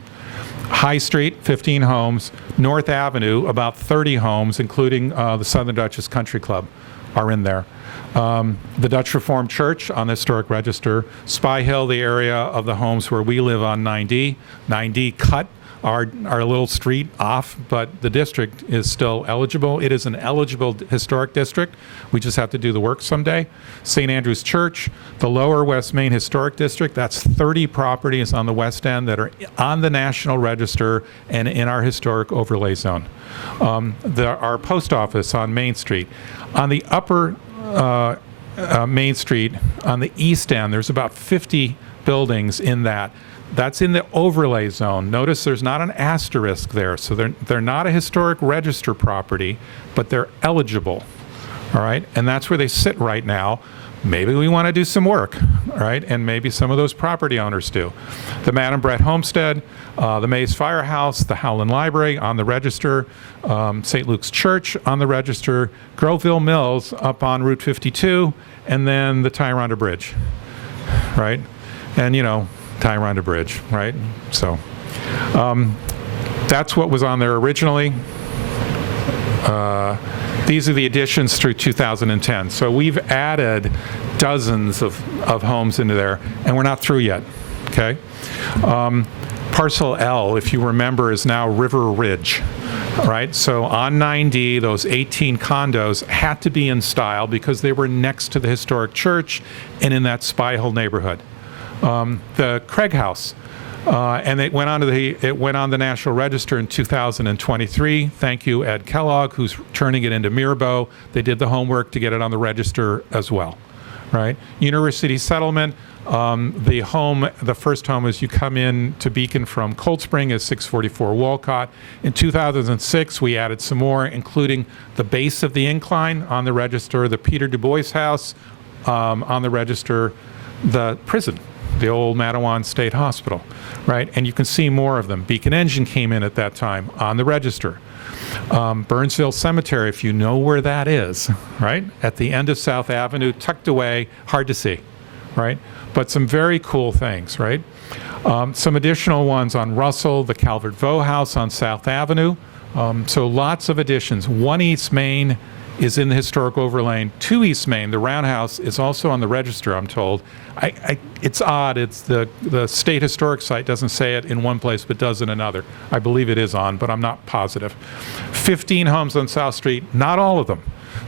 High Street, 15 homes. North Avenue, about 30 homes, including the Southern Dutchess Country Club, are in there. The Dutch Reformed Church on the Historic Register. Spy Hill, the area of the homes where we live on 9D. 9D cut our little street off, but the district is still eligible. It is an eligible historic district. We just have to do the work someday. St. Andrew's Church, the Lower West Main Historic District, that's 30 properties on the west end that are on the National Register and in our historic overlay zone. Our post office on Main Street. On the upper Main Street, on the east end, there's about 50 buildings in that. That's in the overlay zone. Notice there's not an asterisk there, so they're not a historic register property, but they're eligible, all right? And that's where they sit right now. Maybe we want to do some work, all right? And maybe some of those property owners do. The Madam Brett Homestead, the Mays Firehouse, the Howland Library on the register, St. Luke's Church on the register, Groveville Mills up on Route 52, and then the Tyranda Bridge, right? And, Tyranda Bridge, right? So That's what was on there originally. These are the additions through 2010. So we've added dozens of homes into there, and we're not through yet, okay? Parcel L, if you remember, is now River Ridge, right? So on 9D, those 18 condos had to be in style because they were next to the historic church and in that Spy Hole neighborhood. The Craig House, and it went on the National Register in 2023. Thank you, Ed Kellogg, who's turning it into Mirabeau. They did the homework to get it on the register as well, right? University Settlement, the first home as you come in to Beacon from Cold Spring is 644 Walcott. In 2006, we added some more, including the base of the incline on the register, the Peter Du Bois House on the register, the prison, the old Matawan State Hospital, right? And you can see more of them. Beacon Engine came in at that time on the register. Burnsville Cemetery, if you know where that is, right? At the end of South Avenue, tucked away, hard to see, right? But some very cool things, right? Some additional ones on Russell, the Calvert Vaux House on South Avenue. So lots of additions. 1 East Main is in the historic overlay. 2 East Main, the roundhouse, is also on the register, I'm told. It's odd. It's the state historic site doesn't say it in one place but does in another. I believe it is on, but I'm not positive. 15 homes on South Street, not all of them.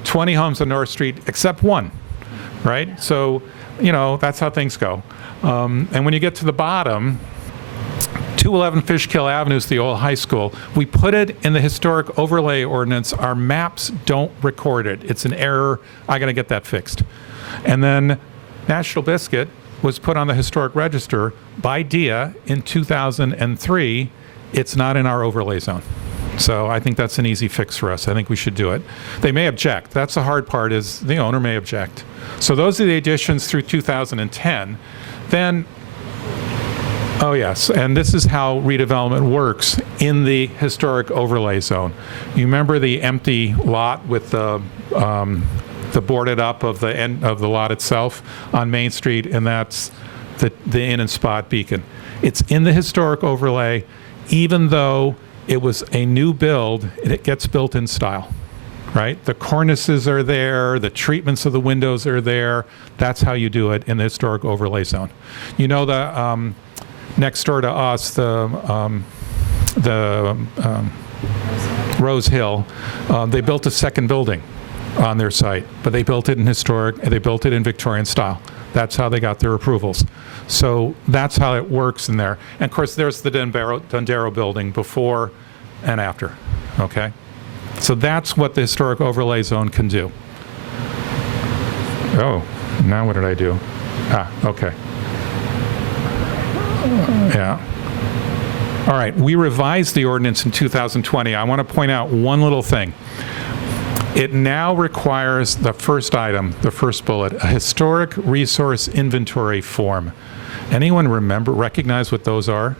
20 homes on North Street, except one, right? So, you know, that's how things go. And when you get to the bottom, 211 Fishkill Avenue is the old high school. We put it in the historic overlay ordinance. Our maps don't record it. It's an error. I got to get that fixed. And then National Biscuit was put on the historic register by DIA in 2003. It's not in our overlay zone. So I think that's an easy fix for us. I think we should do it. They may object. That's the hard part, is the owner may object. So those are the additions through 2010. Then, oh yes, and this is how redevelopment works in the historic overlay zone. You remember the empty lot with the boarded up of the end of the lot itself on Main Street, and that's the Inn and Spot Beacon. It's in the historic overlay, even though it was a new build, it gets built in style, right? The cornices are there, the treatments of the windows are there. That's how you do it in the historic overlay zone. You know, the next door to us, the Rose Hill, they built a second building on their site, but they built it in historic, they built it in Victorian style. That's how they got their approvals. So that's how it works in there. And of course, there's the Dondero building before and after, okay? So that's what the historic overlay zone can do. Oh, now what did I do? Okay. Yeah. All right, we revised the ordinance in 2020. I want to point out one little thing. It now requires the first item, the first bullet, a historic resource inventory form. Anyone recognize what those are?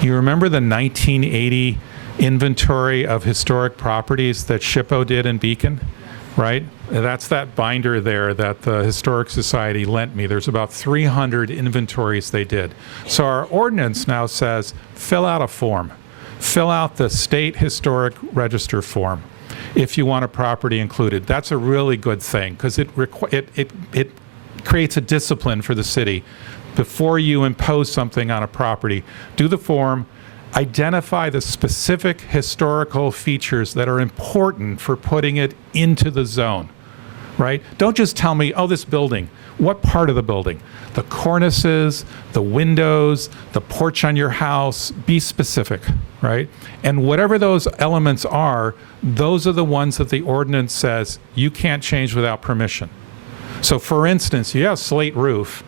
You remember the 1980 inventory of historic properties that SHPO did in Beacon, right? That's that binder there that the Historic Society lent me. There's about 300 inventories they did. So our ordinance now says, fill out a form. Fill out the State Historic Register form if you want a property included. That's a really good thing, because it creates a discipline for the city. Before you impose something on a property, do the form, identify the specific historical features that are important for putting it into the zone, right? Don't just tell me, oh, this building. What part of the building? The cornices, the windows, the porch on your house. Be specific, right? And whatever those elements are, those are the ones that the ordinance says you can't change without permission. So for instance, you have a slate roof,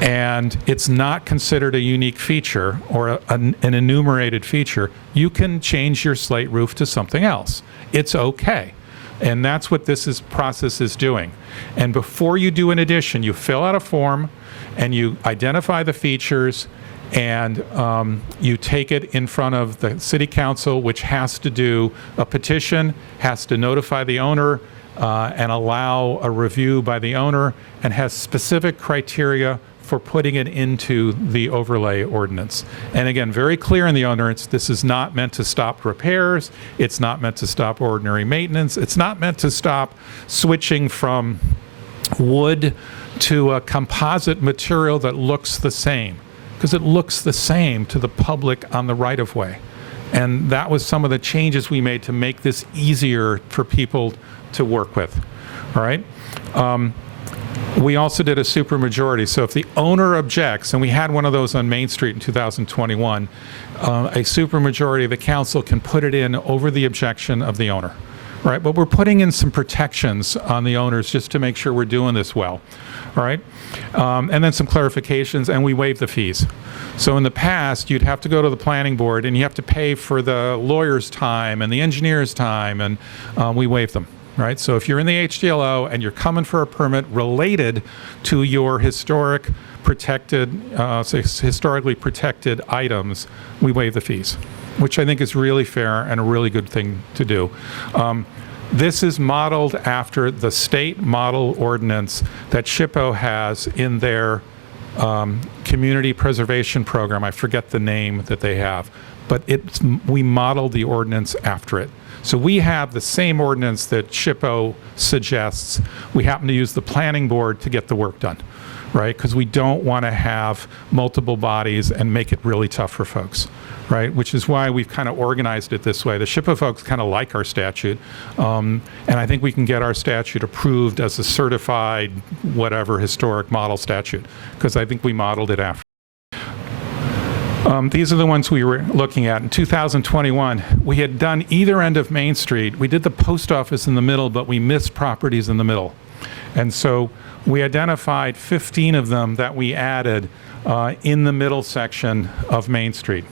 and it's not considered a unique feature or an enumerated feature, you can change your slate roof to something else. It's okay. And that's what this process is doing. And before you do an addition, you fill out a form and you identify the features, and you take it in front of the city council, which has to do a petition, has to notify the owner and allow a review by the owner, and has specific criteria for putting it into the overlay ordinance. And again, very clear in the ordinance, this is not meant to stop repairs. It's not meant to stop ordinary maintenance. It's not meant to stop switching from wood to a composite material that looks the same, because it looks the same to the public on the right-of-way. And that was some of the changes we made to make this easier for people to work with. All right. We also did a supermajority. So if the owner objects, and we had one of those on Main Street in 2021, a supermajority of the council can put it in over the objection of the owner. All right. But we're putting in some protections on the owners just to make sure we're doing this well. All right. And then some clarifications, and we waive the fees. So in the past, you'd have to go to the planning board and you have to pay for the lawyer's time and the engineer's time, and we waive them. Right? So if you're in the HDLO and you're coming for a permit related to your historic protected, historically protected items, we waive the fees, which I think is really fair and a really good thing to do. This is modeled after the state model ordinance that SHPO has in their community preservation program. I forget the name that they have, but we modeled the ordinance after it. So we have the same ordinance that SHPO suggests. We happen to use the planning board to get the work done, right? Because we don't want to have multiple bodies and make it really tough for folks, right? Which is why we've kind of organized it this way. The SHPO folks kind of like our statute, and I think we can get our statute approved as a certified whatever historic model statute, because I think we modeled it after. These are the ones we were looking at. In 2021, we had done either end of Main Street. We did the post office in the middle, but we missed properties in the middle. And so we identified 15 of them that we added in the middle section of Main Street.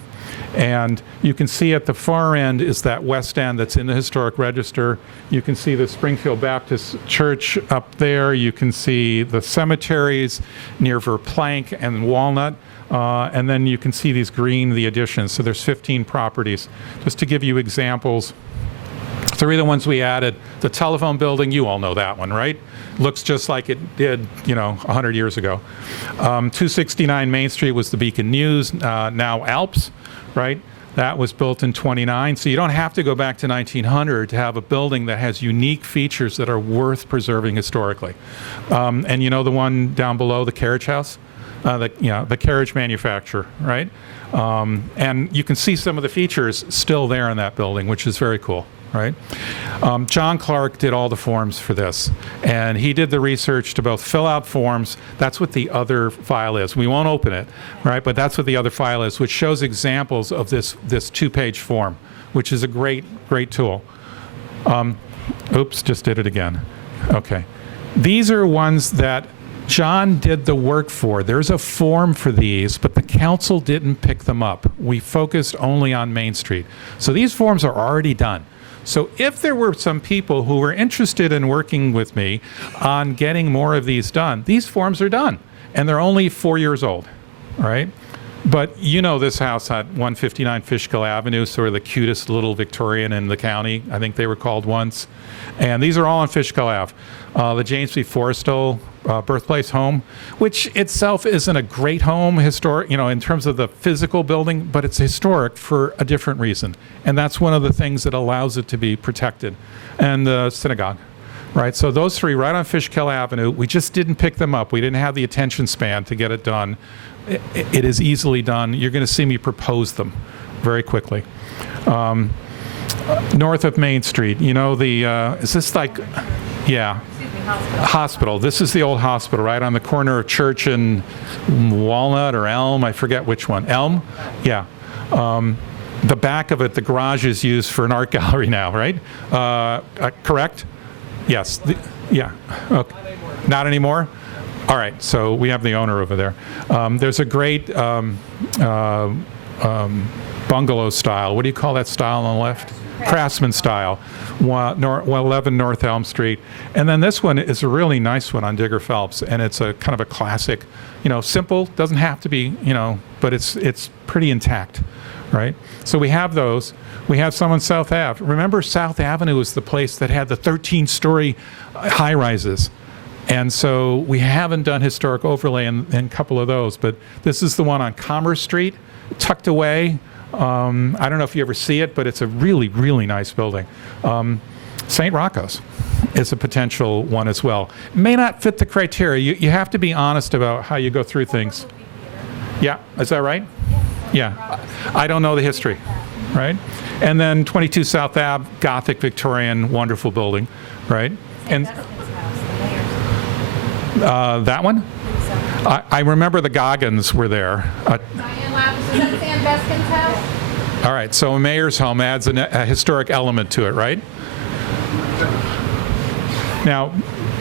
And you can see at the far end is that west end that's in the historic register. You can see the Springfield Baptist Church up there. You can see the cemeteries near Verplank and Walnut. And then you can see these green, the additions. So there's 15 properties. Just to give you examples, 3 of the ones we added, the telephone building, you all know that one, right? Looks just like it did, 100 years ago. 269 Main Street was the Beacon News, now Alps, right? That was built in 29. So you don't have to go back to 1900 to have a building that has unique features that are worth preserving historically. And the one down below, the carriage house? The carriage manufacturer, right? And you can see some of the features still there in that building, which is very cool, right? John Clark did all the forms for this, and he did the research to both fill out forms. That's what the other file is. We won't open it, right? But that's what the other file is, which shows examples of this 2-page form, which is a great tool. Oops, just did it again. Okay. These are ones that John did the work for. There's a form for these, but the council didn't pick them up. We focused only on Main Street. So these forms are already done. So if there were some people who were interested in working with me on getting more of these done, these forms are done. And they're only 4 years old, right? But this house at 159 Fishkill Avenue, sort of the cutest little Victorian in the county, I think they were called once. And these are all on Fishkill Ave. The James B. Forrestal birthplace home, which itself isn't a great home, historic, in terms of the physical building, but it's historic for a different reason. And that's one of the things that allows it to be protected. And the synagogue, right? So those 3 right on Fishkill Avenue, we just didn't pick them up. We didn't have the attention span to get it done. It is easily done. You're going to see me propose them very quickly. North of Main Street, is this like, yeah. Hospital. This is the old hospital, right on the corner of Church and Walnut or Elm. I forget which one. Elm? Yeah. The back of it, the garage is used for an art gallery now, right? Correct? Yes. Yeah. Okay. Not anymore? All right. So we have the owner over there. There's a great bungalow style. What do you call that style on the left? Craftsman style, 11 North Elm Street. And then this one is a really nice one on Digger Phelps, and it's a kind of a classic, simple, doesn't have to be, but it's pretty intact, right? So we have those. We have some on South Ave. Remember, South Avenue was the place that had the 13-story high-rises. And so we haven't done historic overlay in a couple of those, but this is the one on Commerce Street, tucked away. I don't know if you ever see it, but it's a really, really nice building. St. Rocco's is a potential one as well. It may not fit the criteria. You have to be honest about how you go through things. Yeah, is that right? Yeah. I don't know the history, right? And then 22 South Ave, Gothic, Victorian, wonderful building, right? And that one? I remember the Goggins were there. Diane Lapis, is that Sam Beskin's house? All right, so a mayor's home adds a historic element to it, right? Now,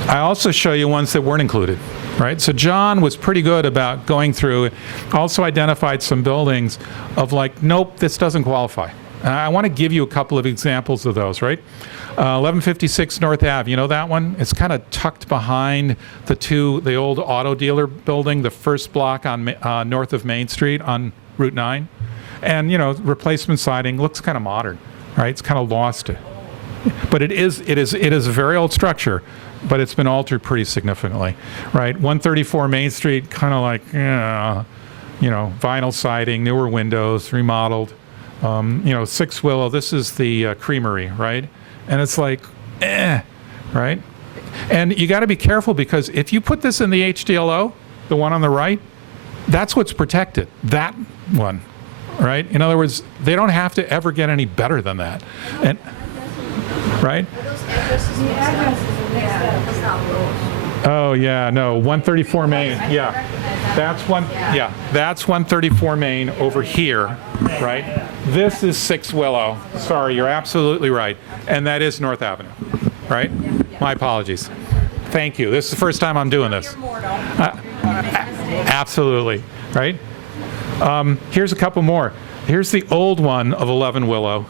I also show you ones that weren't included, right? So John was pretty good about going through, also identified some buildings of like, nope, this doesn't qualify. And I want to give you a couple of examples of those, right? 1156 North Ave, you know that one? It's kind of tucked behind the old auto dealer building, the first block on north of Main Street on Route 9. And, you know, replacement siding looks kind of modern, right? It's kind of lost it. But it is a very old structure, but it's been altered pretty significantly, right? 134 Main Street, kind of like, you know, vinyl siding, newer windows, remodeled. You know, 6 Willow, this is the creamery, right? And it's like, right? And you got to be careful because if you put this in the HDLO, the one on the right, that's what's protected, that one, right? In other words, they don't have to ever get any better than that. And right? Oh yeah, no, 134 Main. Yeah, that's one. Yeah, that's 134 Main over here, right? This is 6 Willow. Sorry, you're absolutely right, and that is North Avenue, right? My apologies. Thank you. This is the first time I'm doing this. Absolutely, right? Here's a couple more. Here's the old one of 11 Willow,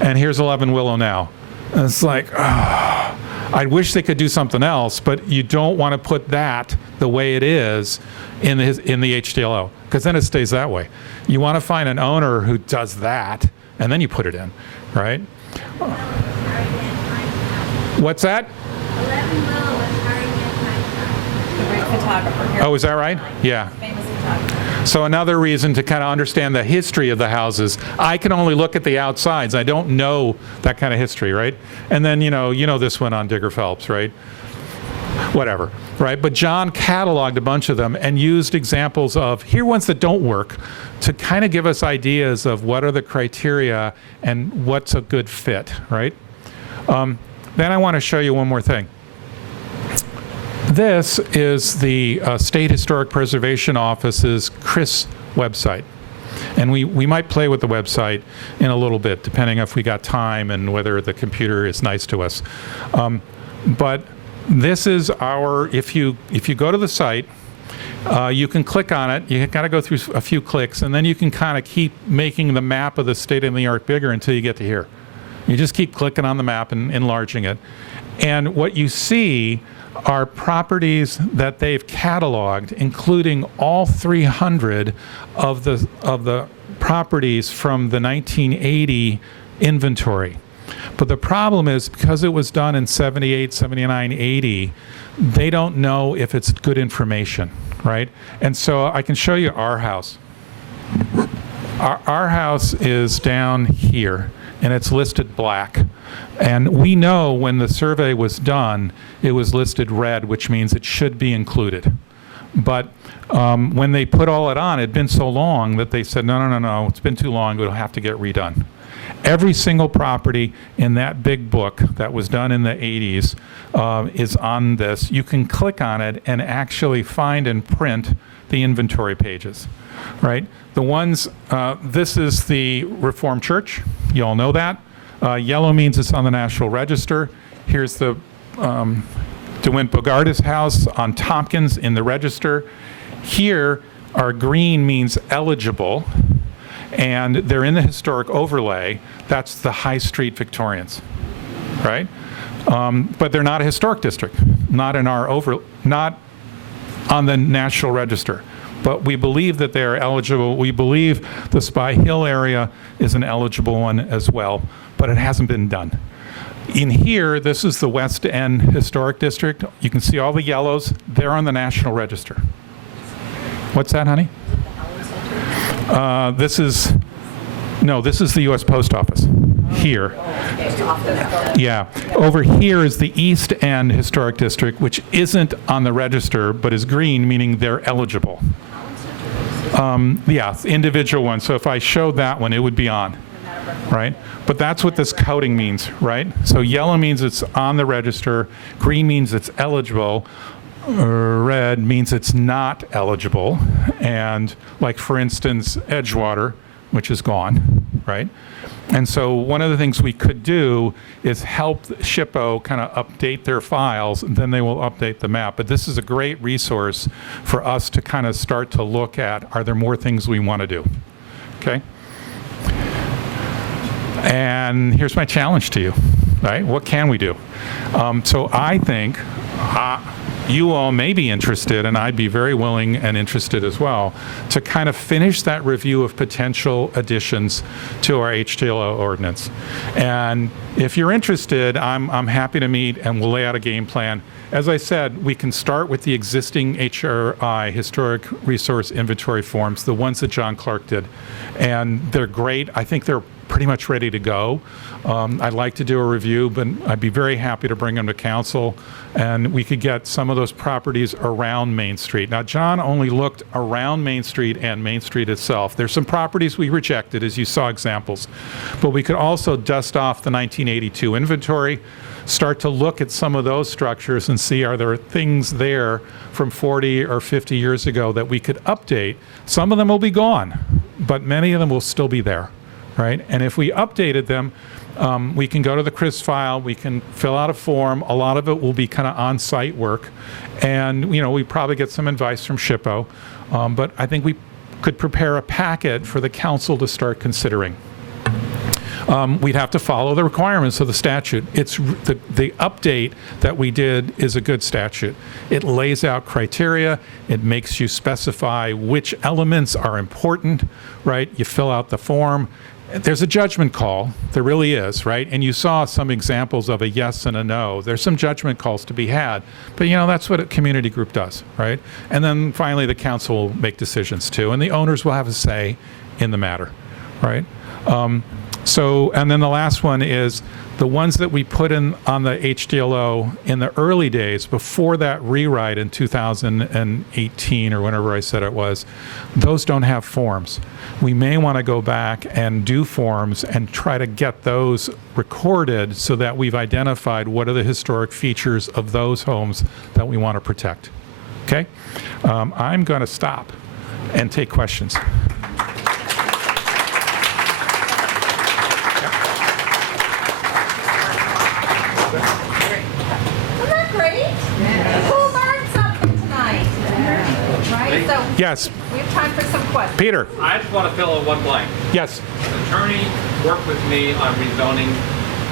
and here's 11 Willow now. And it's like, oh, I wish they could do something else, but you don't want to put that the way it is in the HDLO, because then it stays that way. You want to find an owner who does that, and then you put it in, right? What's that? 11 Willow was The great photographer here. Oh, is that right? Yeah. Famous photographer. So another reason to kind of understand the history of the houses. I can only look at the outsides. I don't know that kind of history, right? And then, you know this one on Digger Phelps, right? Whatever, right? But John cataloged a bunch of them and used examples of, here are ones that don't work, to kind of give us ideas of what are the criteria and what's a good fit, right? Then I want to show you one more thing. This is the State Historic Preservation Office's CRIS website. And we might play with the website in a little bit, depending if we got time and whether the computer is nice to us. But this is our, if you go to the site, you can click on it. You got to go through a few clicks, and then you can kind of keep making the map of the state-of-the-art bigger until you get to here. You just keep clicking on the map and enlarging it. And what you see are properties that they've cataloged, including all 300 of the properties from the 1980 inventory. But the problem is, because it was done in 78, 79, 80, they don't know if it's good information, right? And so I can show you our house. Our house is down here, and it's listed black. And we know when the survey was done, it was listed red, which means it should be included. But when they put all it on, it had been so long that they said, no, it's been too long, it'll have to get redone. Every single property in that big book that was done in the 80s is on this. You can click on it and actually find and print the inventory pages, right? The ones, this is the Reformed Church, you all know that. Yellow means it's on the National Register. Here's the DeWint Bogartis house on Tompkins in the register. Here, our green means eligible, and they're in the historic overlay. That's the High Street Victorians, right? But they're not a historic district, not on the National Register. But we believe that they are eligible. We believe the Spy Hill area is an eligible one as well, but it hasn't been done. In here, this is the West End Historic District. You can see all the yellows. They're on the National Register. What's that, honey? This is the U.S. Post Office. Here. Yeah. Over here is the East End Historic District, which isn't on the register, but is green, meaning they're eligible. Yeah, individual one. So if I showed that one, it would be on, right? But that's what this coding means, right? So yellow means it's on the register, green means it's eligible, red means it's not eligible. And like, for instance, Edgewater, which is gone, right? And so one of the things we could do is help SHPO kind of update their files, and then they will update the map. But this is a great resource for us to kind of start to look at, are there more things we want to do? Okay? And here's my challenge to you, right? What can we do? So I think you all may be interested, and I'd be very willing and interested as well, to kind of finish that review of potential additions to our HTLO ordinance. And if you're interested, I'm happy to meet and we'll lay out a game plan. As I said, we can start with the existing HRI, Historic Resource Inventory forms, the ones that John Clark did. And they're great. I think they're pretty much ready to go. I'd like to do a review, but I'd be very happy to bring them to council, and we could get some of those properties around Main Street. Now, John only looked around Main Street and Main Street itself. There's some properties we rejected, as you saw examples, but we could also dust off the 1982 inventory, start to look at some of those structures and see, are there things there from 40 or 50 years ago that we could update. Some of them will be gone, but many of them will still be there. Right? And if we updated them, we can go to the CRIS file, we can fill out a form. A lot of it will be kind of on-site work. And, we probably get some advice from SHPO. But I think we could prepare a packet for the council to start considering. We'd have to follow the requirements of the statute. It's the update that we did is a good statute. It lays out criteria. It makes you specify which elements are important, right? You fill out the form. There's a judgment call. There really is, right? And you saw some examples of a yes and a no. There's some judgment calls to be had. But, that's what a community group does, right? And then finally, the council will make decisions too. And the owners will have a say in the matter, right? And then the last one is the ones that we put in on the HDLO in the early days, before that rewrite in 2018 or whenever I said it was, those don't have forms. We may want to go back and do forms and try to get those recorded so that we've identified what are the historic features of those homes that we want to protect. Okay? I'm going to stop and take questions. So yes. We have time for some questions. Peter. I just want to fill in one blank. Yes. An attorney worked with me on rezoning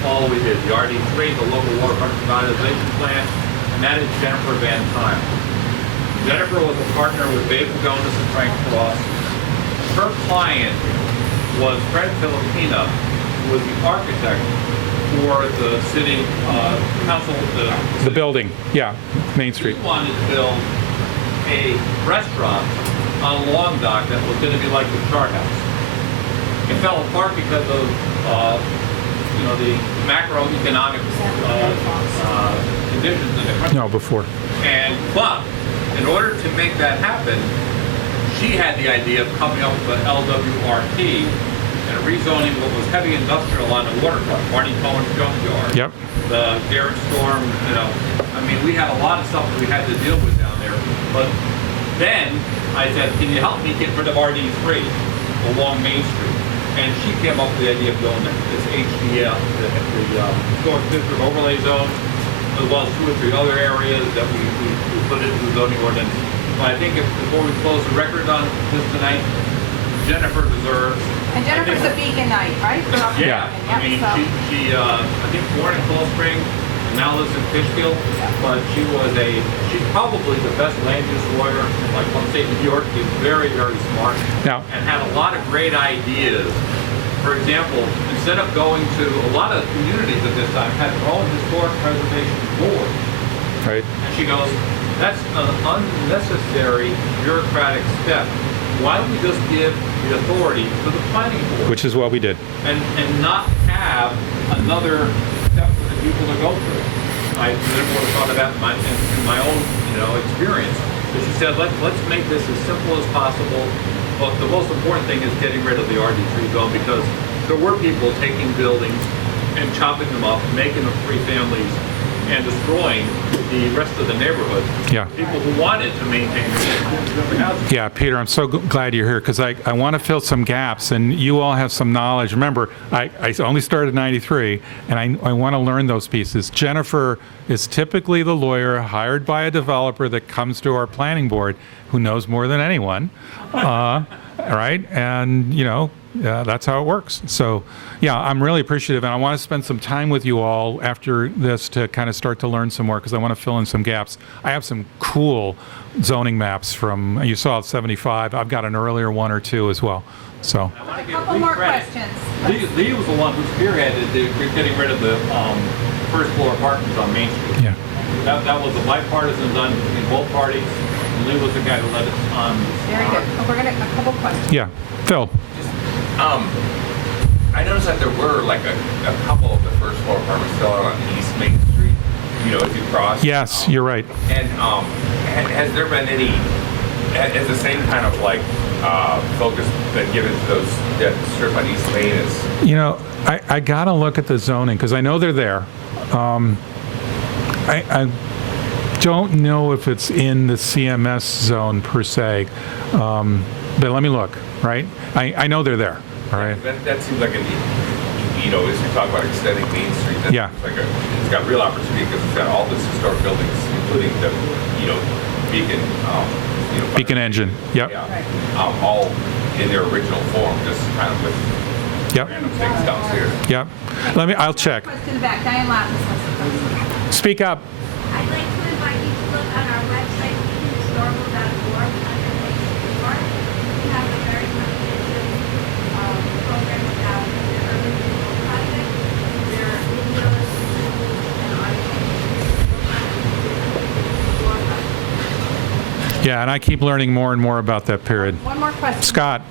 all we did, the RD3, the local waterfront revitalization plan, and that is Jennifer Van Tile. Jennifer was a partner with Basil Jonas and Frank Cross. Her client was Fred Filipina, who was the architect for the city council. The building, yeah, Main Street. He wanted to build a restaurant on Long Dock that was going to be like the Chart House. It fell apart because of the macroeconomic conditions in the country. No, before. But in order to make that happen, she had the idea of coming up with an LWRP and rezoning what was heavy industrial on the waterfront, Barney Cohen's junkyard, yep. The Garrett Storm, we had a lot of stuff that we had to deal with down there. But then I said, can you help me get rid of RD3 along Main Street? And she came up with the idea of doing this HDL, the Historic District Overlay Zone, as well as 2 or 3 other areas that we put into the zoning ordinance. But I think before we close the record on this tonight, Jennifer deserves. And Jennifer's a Beaconite, right? Yeah. She I think born in Cold Spring, now lives in Fishkill, but she's probably the best land use lawyer in upstate New York. She's very, very smart, now, and had a lot of great ideas For example, instead of going to a lot of communities at this time had their own historic preservation board. Right. And she goes, that's an unnecessary bureaucratic step. Why don't we just give the authority to the planning board Which is what we did. and not have another step for the people to go through? I never would have thought of that in my own experience. But she said, let's make this as simple as possible. But the most important thing is getting rid of the RD3 zone, because there were people taking buildings and chopping them up, making them free families, and destroying the rest of the neighborhood. Yeah. People who wanted to maintain the housing. Yeah, Peter, I'm so glad you're here because I want to fill some gaps, and you all have some knowledge. Remember, I only started in '93, and I want to learn those pieces. Jennifer is typically the lawyer hired by a developer that comes to our planning board who knows more than anyone, right? And, that's how it works. So, yeah, I'm really appreciative, and I want to spend some time with you all after this to kind of start to learn some more because I want to fill in some gaps. I have some cool zoning maps from, you saw it 75. I've got an earlier one or two as well. So, I want to A give couple Lee more credit. questions. Lee was the one who spearheaded getting rid of the first floor apartments on Main Street. yeah. That was a bipartisan done between both parties. And Lee was the guy who led it on. Very good. We're going to, a couple questions. Yeah. Phil. I noticed that there were like a couple of the first floor apartments still out on East Main Street, as you cross. Yes, you're right. And has there been any, has the same kind of like focus been given to that strip on East Main as? I got to look at the zoning because I know they're there. I don't know if it's in the CMS zone per se, but let me look, right? I know they're there, all right? That seems like as we talk about extending Main Street, that Yeah. seems like it's got real opportunity because it's got all this historic buildings, including the, Beacon, Beacon Engine, yep, yeah, all in their original form, just kind of with yep, random things downstairs. yep. I'll check. Question in the back. Diane Lappin wants to question. Speak up. I'd like to invite you to look on our website, historical.org, under page 4. We have a very comprehensive program about the urban renewal project. There are videos and audio. Yeah, and I keep learning more and more about that period. One more question. Scott.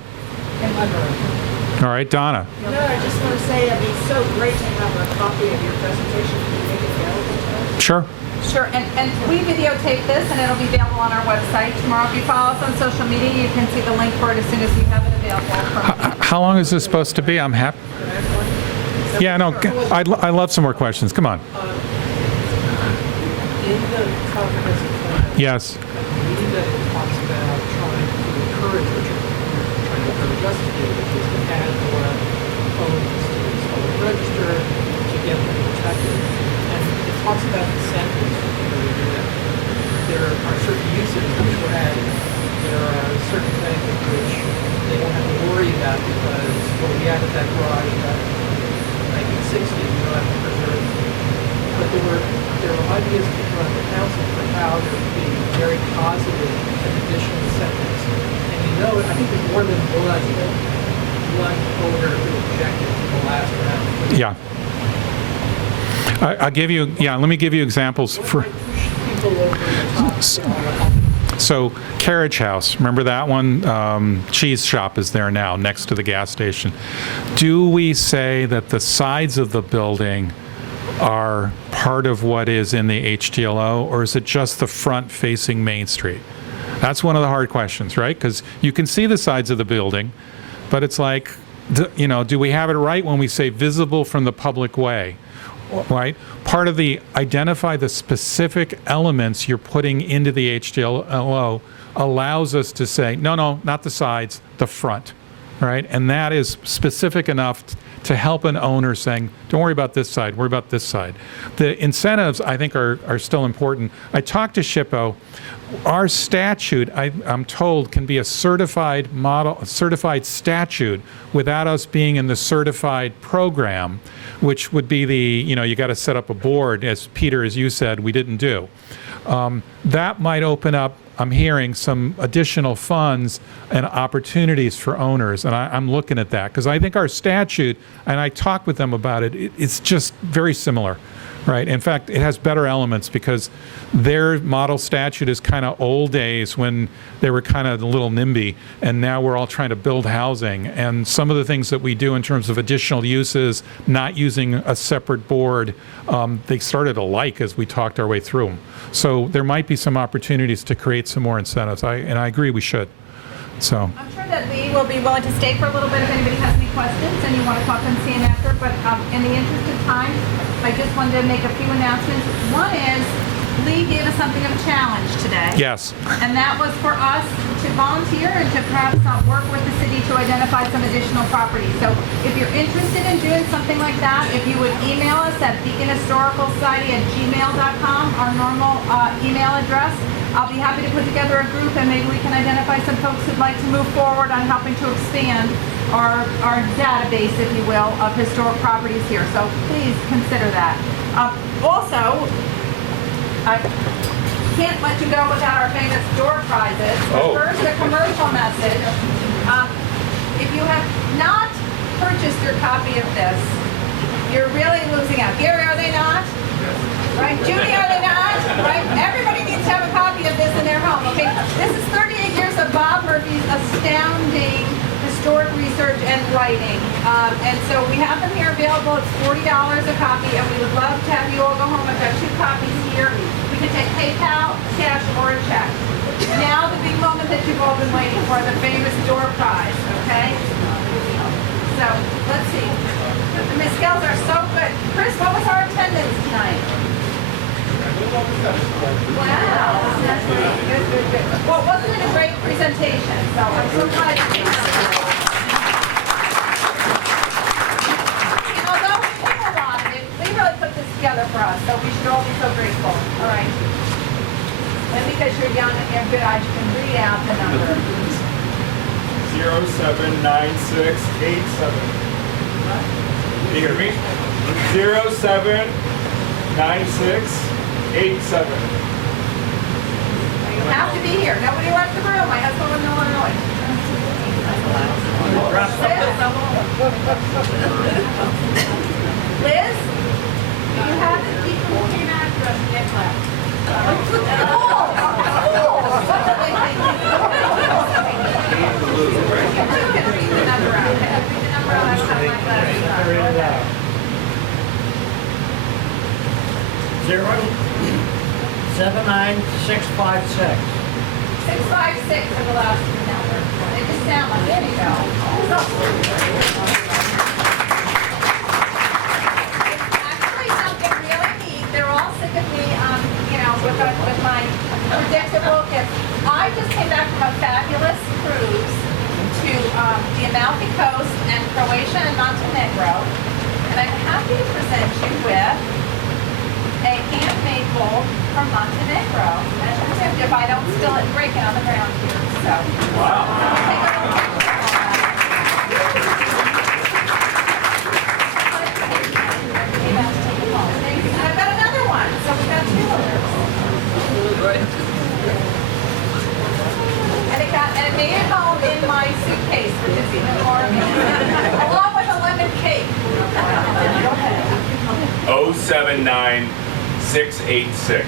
All right, Donna. No, I just want to say, it's so great to have a copy of your presentation. Can you make it available to us? Sure. Sure, and we videotape this, and it'll be available on our website tomorrow. If you follow us on social media, you can see the link for it as soon as we have it available. How long is this supposed to be? I'm happy. Yeah, no, I love some more questions. Come on. In the comprehensive plan, Yes. I believe that it talks about trying to encourage, which you're trying to encourage us to do, which is to add more homes to install and register, to get them protected. And it talks about incentives for people to do that. There are certain uses which were added. There are certain things which they don't have to worry about because, well, we added that garage back in 1960, we don't have to preserve it. But there were ideas put around the council for how there would be very positive and additional incentives. And I think there's more than one owner who objected to the last round. Yeah. I'll give you, let me give you examples for. People over the top. So Carriage House, remember that one? Cheese shop is there now, next to the gas station. Do we say that the sides of the building are part of what is in the HTLO, or is it just the front facing Main Street? That's one of the hard questions, right? Because you can see the sides of the building, but it's like, do we have it right when we say visible from the public way? Right? Part of the identify the specific elements you're putting into the HTLO allows us to say, no, not the sides, the front, right? And that is specific enough to help an owner saying, don't worry about this side, worry about this side. The incentives, I think, are still important. I talked to SHPO. Our statute, I'm told, can be a certified model, a certified statute without us being in the certified program, which would be you got to set up a board, as Peter, as you said, we didn't do. That might open up I'm hearing some additional funds and opportunities for owners, and I'm looking at that because I think our statute, and I talked with them about it, it's just very similar. Right. In fact, it has better elements because their model statute is kind of old days when they were kind of a little NIMBY, and now we're all trying to build housing. And some of the things that we do in terms of additional uses, not using a separate board, they started alike as we talked our way through them. So there might be some opportunities to create some more incentives. And I agree we should. So. I'm sure that Lee will be willing to stay for a little bit if anybody has any questions and you want to talk and see him after. But in the interest of time, I just wanted to make a few announcements. One is Lee gave us something of a challenge today. Yes. And that was for us to volunteer and to perhaps work with the city to identify some additional properties. So if you're interested in doing something like that, if you would email us at beaconhistoricalsociety@gmail.com, our normal email address, I'll be happy to put together a group and maybe we can identify some folks who'd like to move forward on helping to expand our database, if you will, of historic properties here. So please consider that. Also, I can't let you go without our famous door prizes. Oh. First, a commercial message. If you have not purchased your copy of this, you're really losing out. Gary, are they not? Right? Judy, are they not? Right? Everybody needs to have a copy of this in their home. Okay, this is 38 years of Bob Murphy's astounding historic research and writing. And so we have them here available. It's $40 a copy, and we would love to have you all go home. I've got 2 copies here. We can take PayPal, cash, or a check. Now the big moment that you've all been waiting for, the famous door prize, okay? So, let's see. The Miss Gels are so good. Chris, what was our attendance tonight? Wow. That's great. Good. Well, wasn't it a great presentation? So I'm so glad you came out. And although we came a lot of it, they really put this together for us, so we should all be so grateful. All right. And because you're young and you're good eyes, you can read out the number. 079687. Can you hear me? 079687. You have to be here. Nobody left the room. My husband was in Illinois. Liz, do you have it? People came after us and get left. You can read the number out. Read the number out. That's how my glasses are. 79656. 656 are the last 2 numbers. They just sound like, there you go. Actually something really neat. They're all sick of me, with my predictable gifts. I just came back from a fabulous cruise to the Amalfi Coast and Croatia and Montenegro. And I'm happy to present you with a handmade bowl from Montenegro. And if I don't spill it, break it on the ground here. So, wow. Take a little picture of that. And I've got another one, so we've got 2 others. And it made it home in my suitcase, which is even more amazing. Along with a lemon cake. 079686.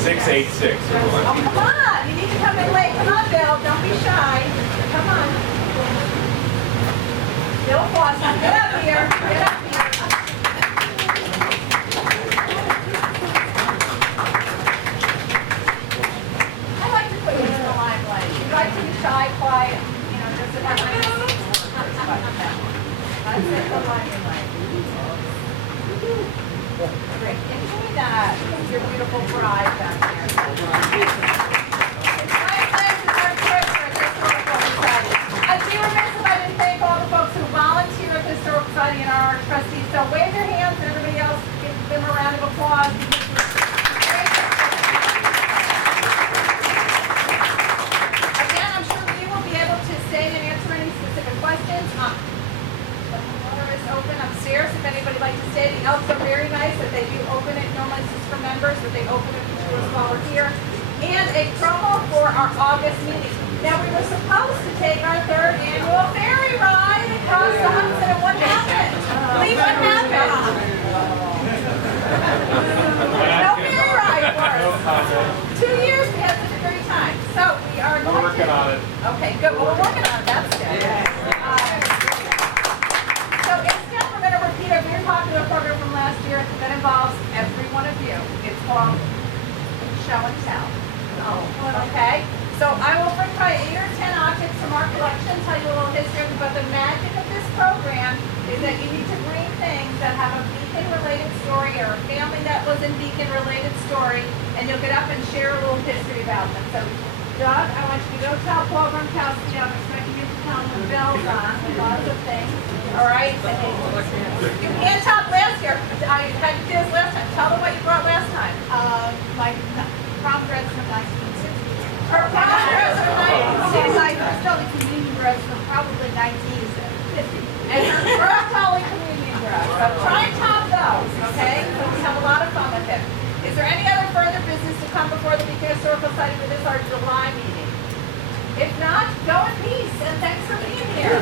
686. Oh, come on. You need to come in late. Come on, Bill. Don't be shy. Come on. Bill Foster, get up here. Get up here. I like to put you in the limelight. You like to be shy, quiet, just to have my That's it, the limelight. Great. Enjoy that. Your beautiful bride back there. It's my pleasure to our treasurer at the Historical Society. I'd be remiss if I didn't thank all the folks who volunteer at the Historical Society and are our trustees. So wave your hands and everybody else give them a round of applause. Again, I'm sure we will be able to say and answer any specific questions. The floor is open upstairs if anybody would like to stay. The elks are very nice that they do open it, normally it's just for members, but they open it to us while we're here. And a promo for our August meeting. Now, we were supposed to take our 3rd annual ferry ride across the Hudson, and what happened? Lee, what happened? No ferry ride for us. 2 years, we had such a great time. So, we are going Working on it. Okay, good. Well, we're working on it. That's good. So instead, we're going to repeat a very popular program from last year that involves every one of you. It's called Show and Tell. Okay? So I will bring my 8 or 10 objects from our collection, tell you a little history, but the magic of this program is that you need to bring things that have a Beacon-related story or a family that was in Beacon-related story, and you'll get up and share a little history about them. So Doug, I want you to go tell Paul Gronkowski, I'm expecting you to tell him the bell's on, and lots of things. All right? You can't talk last year. I had you do this last time. Tell them what you brought last time. My prom dress from 1960. Her prom dress from 1960. My first Holy Communion dress from probably 1950. And her first Holy Communion dress. So try and top those, okay? So we have a lot of fun with it. Is there any other further business to come before the Beacon Historical Society for this, our July meeting? If not, go in peace, and thanks for being here.